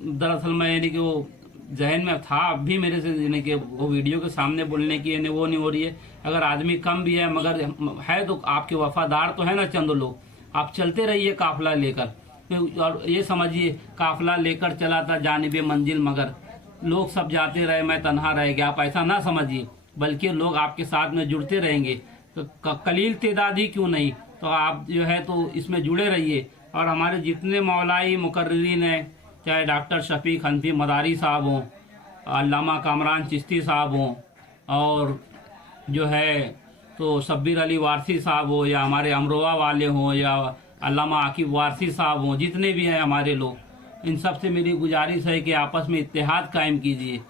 दरअसल मैं यानी कि वो जहन में था, अब भी मेरे से यानी कि वो वीडियो के सामने बोलने की यानी वो नहीं हो रही है। अगर आदमी कम भी है मगर है तो आपके वफादार तो है ना चंद लोग, आप चलते रहिए काफिला लेकर। और ये समझिए काफिला लेकर चला था जानिबे मंजिल, मगर लोग सब जाते रहे मैं तन्हा रह गया। आप ऐसा ना समझिए, बल्कि लोग आपके साथ में जुड़ते रहेंगे। तो कलील तादाद ही क्यों नहीं, तो आप जो है तो इसमें जुड़े रहिए। और हमारे जितने मौलाई मुकर्रिरीन हैं, चाहे डॉक्टर शफीक हनफी मदारी साहब हों, अल्लामा कामरान चिश्ती साहब हों, और जो है तो शब्बीर अली वारसी साहब हो, या हमारे अमरोहा वाले हों, या अल्लामा आकिब वारसी साहब हों, जितने भी हैं हमारे लोग, इन सब से मेरी गुजारिश है कि आपस में इत्तेहाद कायम कीजिए।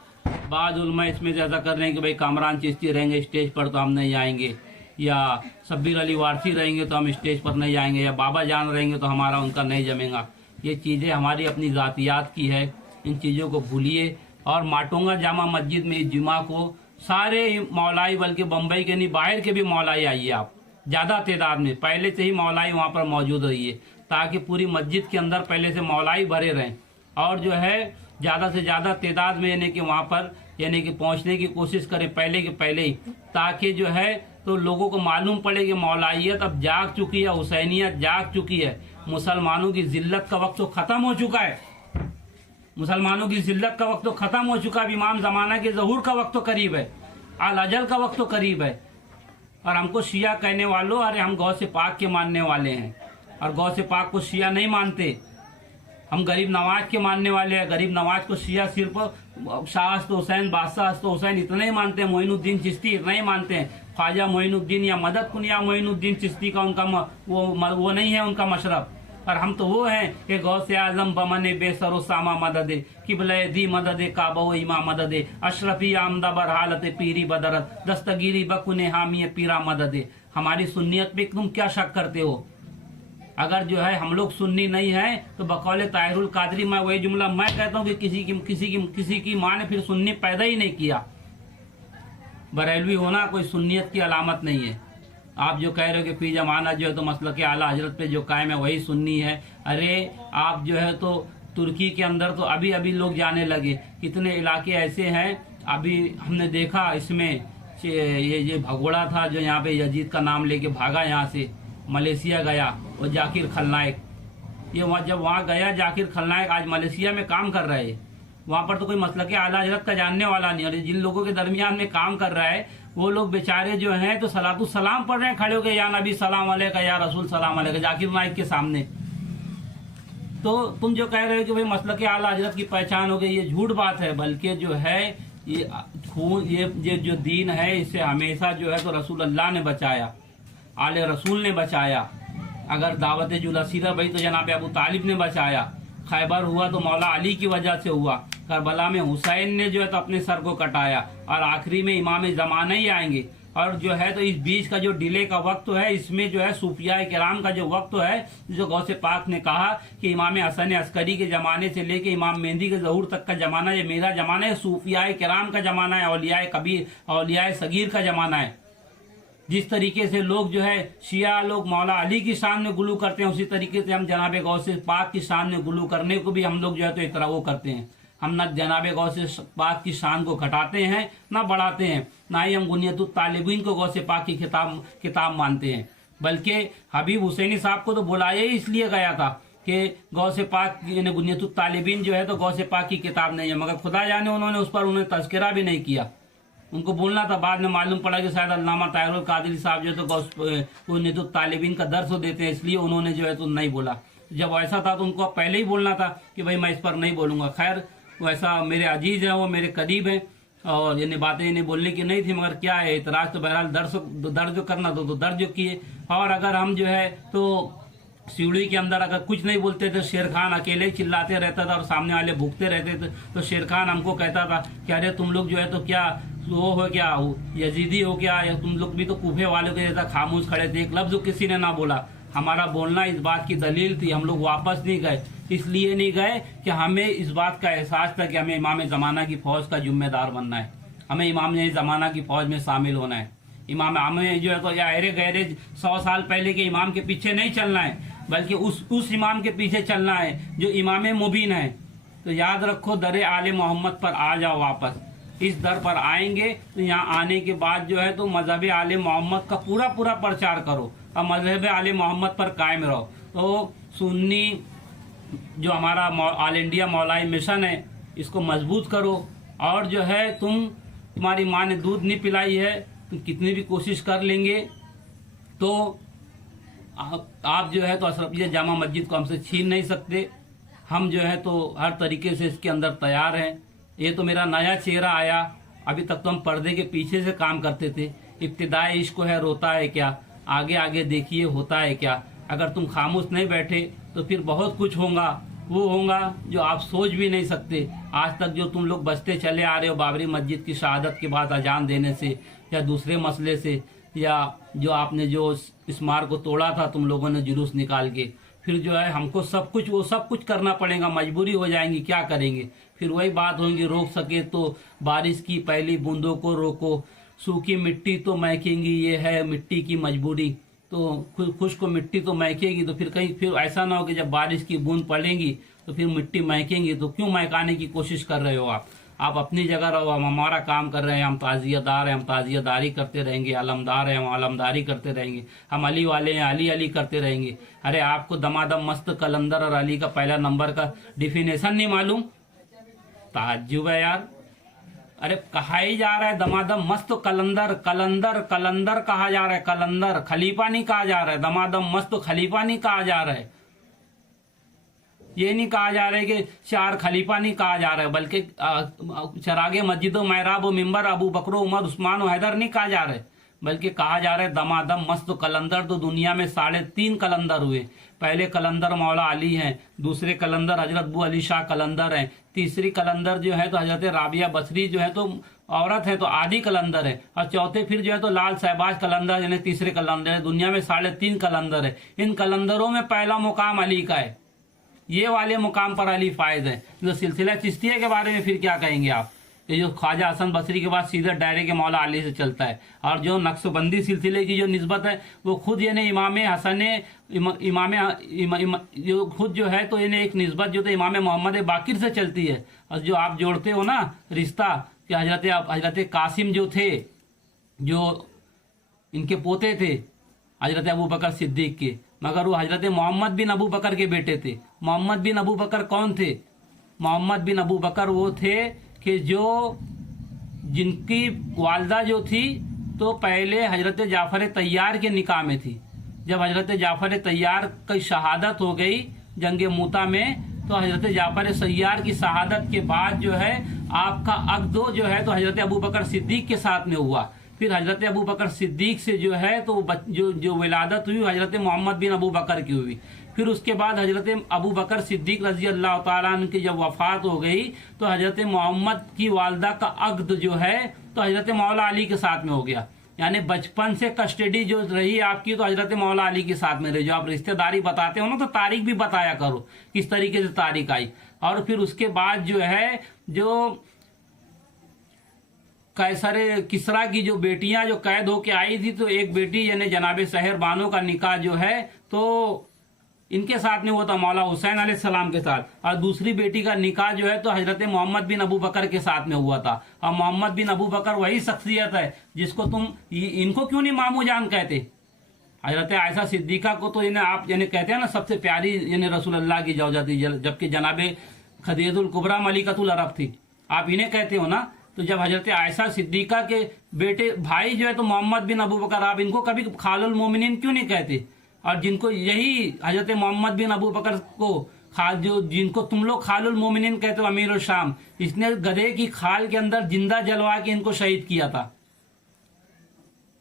बाद उलमा इसमें से ऐसा कर रहे हैं कि भाई कामरान चिश्ती रहेंगे स्टेज पर तो हम नहीं आएंगे, या शब्बीर अली वारसी रहेंगे तो हम स्टेज पर नहीं आएंगे, या बाबा जान रहेंगे तो हमारा उनका नहीं जमेगा। ये चीज़ें हमारी अपनी ज़ातियात की है, इन चीज़ों को भूलिए। और माटोंगा जामा मस्जिद में इस जुमा को सारे मौलाई, बल्कि बम्बई के नहीं बाहर के भी मौलाई आइए आप, ज़्यादा तादाद में, पहले से ही मौलाई वहाँ पर मौजूद रहिए। ताकि पूरी मस्जिद के अंदर पहले से मौलाई भरे रहें और जो है ज़्यादा से ज़्यादा तादाद में यानी कि वहाँ पर यानी कि पहुँचने की कोशिश करें पहले के पहले ही, ताकि जो है तो लोगों को मालूम पड़े कि मौलाइयत अब जाग चुकी है, हुसैनियत जाग चुकी है। मुसलमानों की जिल्लत का वक्त तो ख़त्म हो चुका है, मुसलमानों की जिल्लत का वक्त तो ख़त्म हो चुका है। इमाम ज़माना के ज़हूर का वक्त तो करीब है, अल अजल का वक्त तो करीब है। और हमको शिया कहने वालों, अरे हम गौ से पाक के मानने वाले हैं और गौ से पाक को शिया नहीं मानते। हम गरीब नवाज के मानने वाले हैं। गरीब नवाज को शिया सिर्फ शाह हस्त हुसैन, बादशाह हस्त हुसैन इतना ही मानते हैं, मोइनुद्दीन चिश्ती इतना ही मानते हैं। ख्वाजा मोइनुद्दीन या मदद कुनिया मोइनुद्दीन चिश्ती का उनका वो नहीं है उनका मशरब। और हम तो वो हैं कि गौसे आजम बमने बेसरो सामा मददे किबले दी मददे काबो इमा मददे अशरफी आमदा बर हालत पीरी बदरत दस्तगीरी बकुने हामी पीरा मददे। हमारी सुन्नियत पे तुम क्या शक करते हो? अगर जो है हम लोग सुन्नी नहीं है तो बकौले ताहिरुल कादरी मैं वही जुमला मैं कहता हूँ कि किसी की माँ ने फिर सुन्नी पैदा ही नहीं किया। बरेलवी होना कोई सुन्नियत की अलामत नहीं है। आप जो कह रहे हो कि फी जमाना जो है तो मसलक आला हजरत पे जो कायम है वही सुन्नी है, अरे आप जो है तो तुर्की के अंदर तो अभी अभी लोग जाने लगे। कितने इलाके ऐसे हैं, अभी हमने देखा इसमें ये भगोड़ा था जो यहाँ पे यजीद का नाम लेके भागा, यहाँ से मलेशिया गया, वो जाकिर खलनायक। ये जब वहाँ गया जाकिर खलनायक, आज मलेशिया में काम कर रहा है। वहाँ पर तो कोई मसलक आला हजरत का जानने वाला नहीं, और जिन लोगों के दरमियान में काम कर रहा है वो लोग बेचारे जो हैं तो सलातु सलाम पढ़ रहे हैं खड़े होकर, या नबी सलाम अलैका या रसूल सलाम अलैका जाकिर नाइक के सामने। तो तुम जो कह रहे हो कि भाई मसलक आला हजरत की पहचान हो गई, ये झूठ बात है। बल्कि जो है ये जो दीन है इसे हमेशा जो है तो रसूल अल्लाह ने बचाया, आले रसूल ने बचाया। अगर दावत जुलसीरा भाई तो जनाब अबू तालिब ने बचाया। खैबर हुआ तो मौला अली की वजह से हुआ। करबला में हुसैन ने जो है तो अपने सर को कटाया, और आखिरी में इमाम ज़माना ही आएंगे। और जो है तो इस बीच का जो डिले का वक्त है, इसमें जो है सूफिया किराम का जो वक्त है, जो गौसे पाक ने कहा कि इमाम हसन अस्करी के ज़माने से लेके इमाम मेहंदी के ज़हूर तक का ज़माना ये मेरा ज़माना है, सूफिया किराम का ज़माना है, औलियाए कबीर औलियाए सगीर का ज़माना है। जिस तरीके से लोग जो है शिया लोग मौला अली की शान में गुलू करते हैं, उसी तरीके से हम जनाब गौसे पाक की शान में गुलू करने को भी हम लोग जो है तो इतना वो करते हैं। हम न जनाब गौसे पाक की शान को घटाते हैं ना बढ़ाते हैं, ना ही हम गुनियतुत तालिबीन को गौसे पाक की किताब मानते हैं। बल्कि हबीब हुसैनी साहब को तो बुलाया ही इसलिए गया था कि गौसे पाक गुनियतुत तालिबीन जो है तो गौसे पाक की किताब नहीं है, मगर खुदा जाने उन्होंने उस पर उन्हें तज़किरा भी नहीं किया। उनको बोलना था, बाद में मालूम पड़ा कि शायद अल्लामा ताहिरुल कादरी साहब जो तो गुनियतुत तालिबीन का दर्स देते हैं, इसलिए उन्होंने जो है तो नहीं बोला। जब ऐसा था तो उनको पहले ही बोलना था कि भाई मैं इस पर नहीं बोलूँगा। खैर वैसा मेरे अजीज़ हैं, वो मेरे करीब हैं, और यानी बातें इन्हें बोलने की नहीं थी, मगर क्या है इतराज़ तो बहरहाल दर्ज करना तो दर्ज किए। और अगर हम जो है तो सीढ़ी के अंदर अगर कुछ नहीं बोलते थे, शेर खान अकेले चिल्लाते रहता था और सामने वाले भूखते रहते थे, तो शेर खान हमको कहता था कि अरे तुम लोग जो है तो क्या वो हो क्या यजीदी हो क्या, या तुम लोग भी तो कूफे वालों के जैसा खामोश खड़े थे, एक लफ्ज़ किसी ने ना बोला। हमारा बोलना इस बात की दलील थी। हम लोग वापस नहीं गए, इसलिए नहीं गए कि हमें इस बात का एहसास था कि हमें इमाम ज़माना की फ़ौज का जिम्मेदार बनना है, हमें इमाम ज़माना की फ़ौज में शामिल होना है। इमाम हमें जो है तो अरे गहरे 100 साल पहले के इमाम के पीछे नहीं चलना है, बल्कि उस इमाम के पीछे चलना है जो इमाम मुबीन है। तो याद रखो, दर आले मोहम्मद पर आ जाओ वापस। इस दर पर आएंगे तो यहाँ आने के बाद जो है तो मजहब आले मोहम्मद का पूरा प्रचार करो और मजहब आले मोहम्मद पर कायम रहो। तो सुन्नी जो हमारा ऑल इंडिया मौलाई मिशन है, इसको मजबूत करो। और जो है तुम्हारी माँ ने दूध नहीं पिलाई है, तुम कितनी भी कोशिश कर लेंगे तो आप जो है तो अशरफिया जामा मस्जिद को हमसे छीन नहीं सकते। हम जो है तो हर तरीके से इसके अंदर तैयार हैं। ये तो मेरा नया चेहरा आया, अभी तक तो हम पर्दे के पीछे से काम करते थे। इब्तिदाई इश्क है रोता है क्या, आगे आगे देखिए होता है क्या। अगर तुम खामोश नहीं बैठे तो फिर बहुत कुछ होगा, वो होगा जो आप सोच भी नहीं सकते। आज तक जो तुम लोग बचते चले आ रहे हो बाबरी मस्जिद की शहादत के बाद अजान देने से, या दूसरे मसले से, या जो आपने जो स्मारक को तोड़ा था तुम लोगों ने जुलूस निकाल के, फिर जो है हमको सब कुछ करना पड़ेगा, मजबूरी हो जाएंगी, क्या करेंगे। फिर वही बात होगी, रोक सके तो बारिश की पहली बूंदों को रोको, सूखी मिट्टी तो महकेंगी, ये है मिट्टी की मजबूरी। तो खुश को मिट्टी तो महकेगी, तो फिर कहीं फिर ऐसा ना हो कि जब बारिश की बूंद पड़ेगी तो फिर मिट्टी महकेंगी। तो क्यों महकाने की कोशिश कर रहे हो आप अपनी जगह रहो। हम हमारा काम कर रहे हैं, हम ताजियादार हैं, हम ताजियादारी करते रहेंगे। अलमदार है, हम अलमदारी करते रहेंगे। हम अली वाले हैं, अली अली करते रहेंगे। अरे आपको दमादम मस्त कलंदर और अली का पहला नंबर का डिफिनेशन नहीं मालूम? ताज्जुब है यार। अरे कहा ही जा रहा है दमादम मस्त कलंदर, कलंदर कलंदर कहा जा रहा है, कलंदर खलीफा नहीं कहा जा रहा है। दमादम मस्त खलीफा नहीं कहा जा रहा है। ये नहीं कहा जा रहा है कि चार खलीफा नहीं कहा जा रहा है, बल्कि चरागे मस्जिद महराब मिंबर अबू बकरो उमर उस्मान और हैदर नहीं कहा जा रहा है, बल्कि कहा जा रहा है दमादम मस्त कलंदर। तो दुनिया में 3.5 कलंदर हुए। पहले कलंदर मौला अली हैं, दूसरे कलंदर हजरत बू अली शाह कलंदर हैं, तीसरी कलंदर जो है तो हजरत राबिया बसरी जो है तो औरत है तो आधी कलंदर है, और चौथे फिर जो है तो लाल शहबाज कलंदर यानी तीसरे कलंदर है। दुनिया में 3.5 कलंदर है। इन कलंदरों में पहला मुकाम अली का है। ये वाले मुकाम पर अली फायज है। तो सिलसिला चिश्तिया के बारे में फिर क्या कहेंगे आप? ये जो ख्वाजा हसन बसरी के बाद सीधे डायरे के मौला अली से चलता है। और जो नक्शबंदी सिलसिले की जो निस्बत है वो खुद यानी इमाम हसन जो खुद जो है तो यानी एक निस्बत जो तो इमाम मोहम्मद बाकिर से चलती है। और जो आप जोड़ते हो ना रिश्ता कि हजरत कासिम जो थे, जो इनके पोते थे हजरत अबू बकर सिद्दीक के, मगर वो हजरत मोहम्मद बिन अबू बकर के बेटे थे। मोहम्मद बिन अबू बकर कौन थे? मोहम्मद बिन अबू बकर वो थे कि जिनकी वालदा जो थी तो पहले हजरत जाफर तैयार के निकाह में थी। जब हजरत जाफर तैयार की शहादत हो गई जंग मूता में, तो हजरत जाफर तैयार की शहादत के बाद जो है आपका अक़्द जो है तो हजरत अबू बकर सिद्दीक के साथ में हुआ। फिर हजरत अबू बकर सिद्दीक से जो है तो जो विलादत हुई हजरत मोहम्मद बिन अबू बकर की हुई। फिर उसके बाद हजरत अबू बकर सिद्दीक रजी अल्लाह ताला अन्हु की जब वफात हो गई तो हजरत मोहम्मद की वालदा का अक़्द जो है तो हजरत मौला अली के साथ में हो गया। यानी बचपन से कस्टडी जो रही आपकी तो हजरत मौला अली के साथ में रही। जो आप रिश्तेदारी बताते हो ना तो तारीख भी बताया करो किस तरीके से तारीख आई। और फिर उसके बाद जो है जो कैसर किसरा की जो बेटियां जो कैद होके आई थी तो एक बेटी यानी जनाबे शहर बानो का निकाह जो है तो इनके साथ में हुआ था मौला हुसैन अलैहिस्सलाम के साथ, और दूसरी बेटी का निकाह जो है तो हजरत मोहम्मद बिन अबू बकर के साथ में हुआ था। और मोहम्मद बिन अबू बकर वही शख्सियत है जिसको तुम इनको क्यों नहीं मामू जान कहते? हजरत आयशा सिद्दीका को तो इन्हें आप यानी कहते हैं ना सबसे प्यारी यानी रसूलुल्लाह की जौजा थी, जबकि जनाबे खदीजतुल कुबरा मलिकतुल अरब थी, आप इन्हें कहते हो ना। तो जब हजरत आयशा सिद्दीका के बेटे भाई जो है तो मोहम्मद बिन अबू बकर, आप इनको कभी खालुल मोमिनीन क्यों नहीं कहते? और जिनको यही हजरत मोहम्मद बिन अबू बकर को जिनको तुम लोग खालुल मोमिनीन कहते हो अमीर शाम, इसने गधे की खाल के अंदर जिंदा जलवा के इनको शहीद किया था।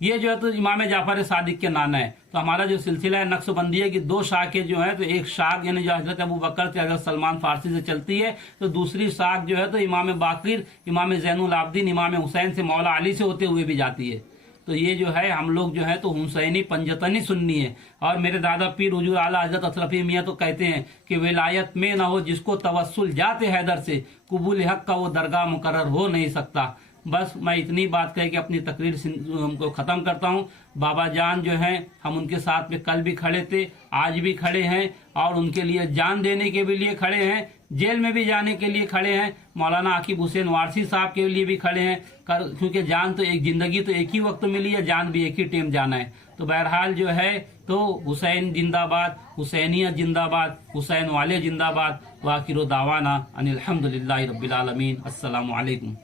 ये जो है तो इमाम जाफर सादिक के नाना है। तो हमारा जो सिलसिला है नक्शबंदिया की 2 शाखें जो है तो एक शाख यानी जो हजरत अबू बकर से हजरत सलमान फारसी से चलती है, तो दूसरी शाख जो है तो इमाम बाकिर, इमाम जैनुल आबदीन, इमाम हुसैन से मौला अली से होते हुए भी जाती है। तो ये जो है हम लोग जो है तो हुसैनी पंजतनी सुन्नी है। और मेरे दादा पीर हुजूर आला हजरत अशरफी मियाँ तो कहते हैं कि विलायत में ना हो जिसको तवस्सुल जाते हैदर से, कुबूल हक का वो दरगाह मुकर्रर हो नहीं सकता। बस मैं इतनी बात कह के अपनी तकरीर को ख़त्म करता हूँ। बाबा जान जो हैं हम उनके साथ में कल भी खड़े थे, आज भी खड़े हैं, और उनके लिए जान देने के भी लिए खड़े हैं, जेल में भी जाने के लिए खड़े हैं। मौलाना आकिब हुसैन वारसी साहब के लिए भी खड़े हैं, क्योंकि जान तो एक जिंदगी तो एक ही वक्त मिली है, जान भी एक ही टाइम जाना है। तो बहरहाल जो है तो हुसैन जिंदाबाद, हुसैनियत जिंदाबाद, हुसैन वाले जिंदाबाद। वाकिरो दावाना अनिल हम्दुलिल्लाहि रब्बिल आलमीन। अस्सलामु अलैकुम।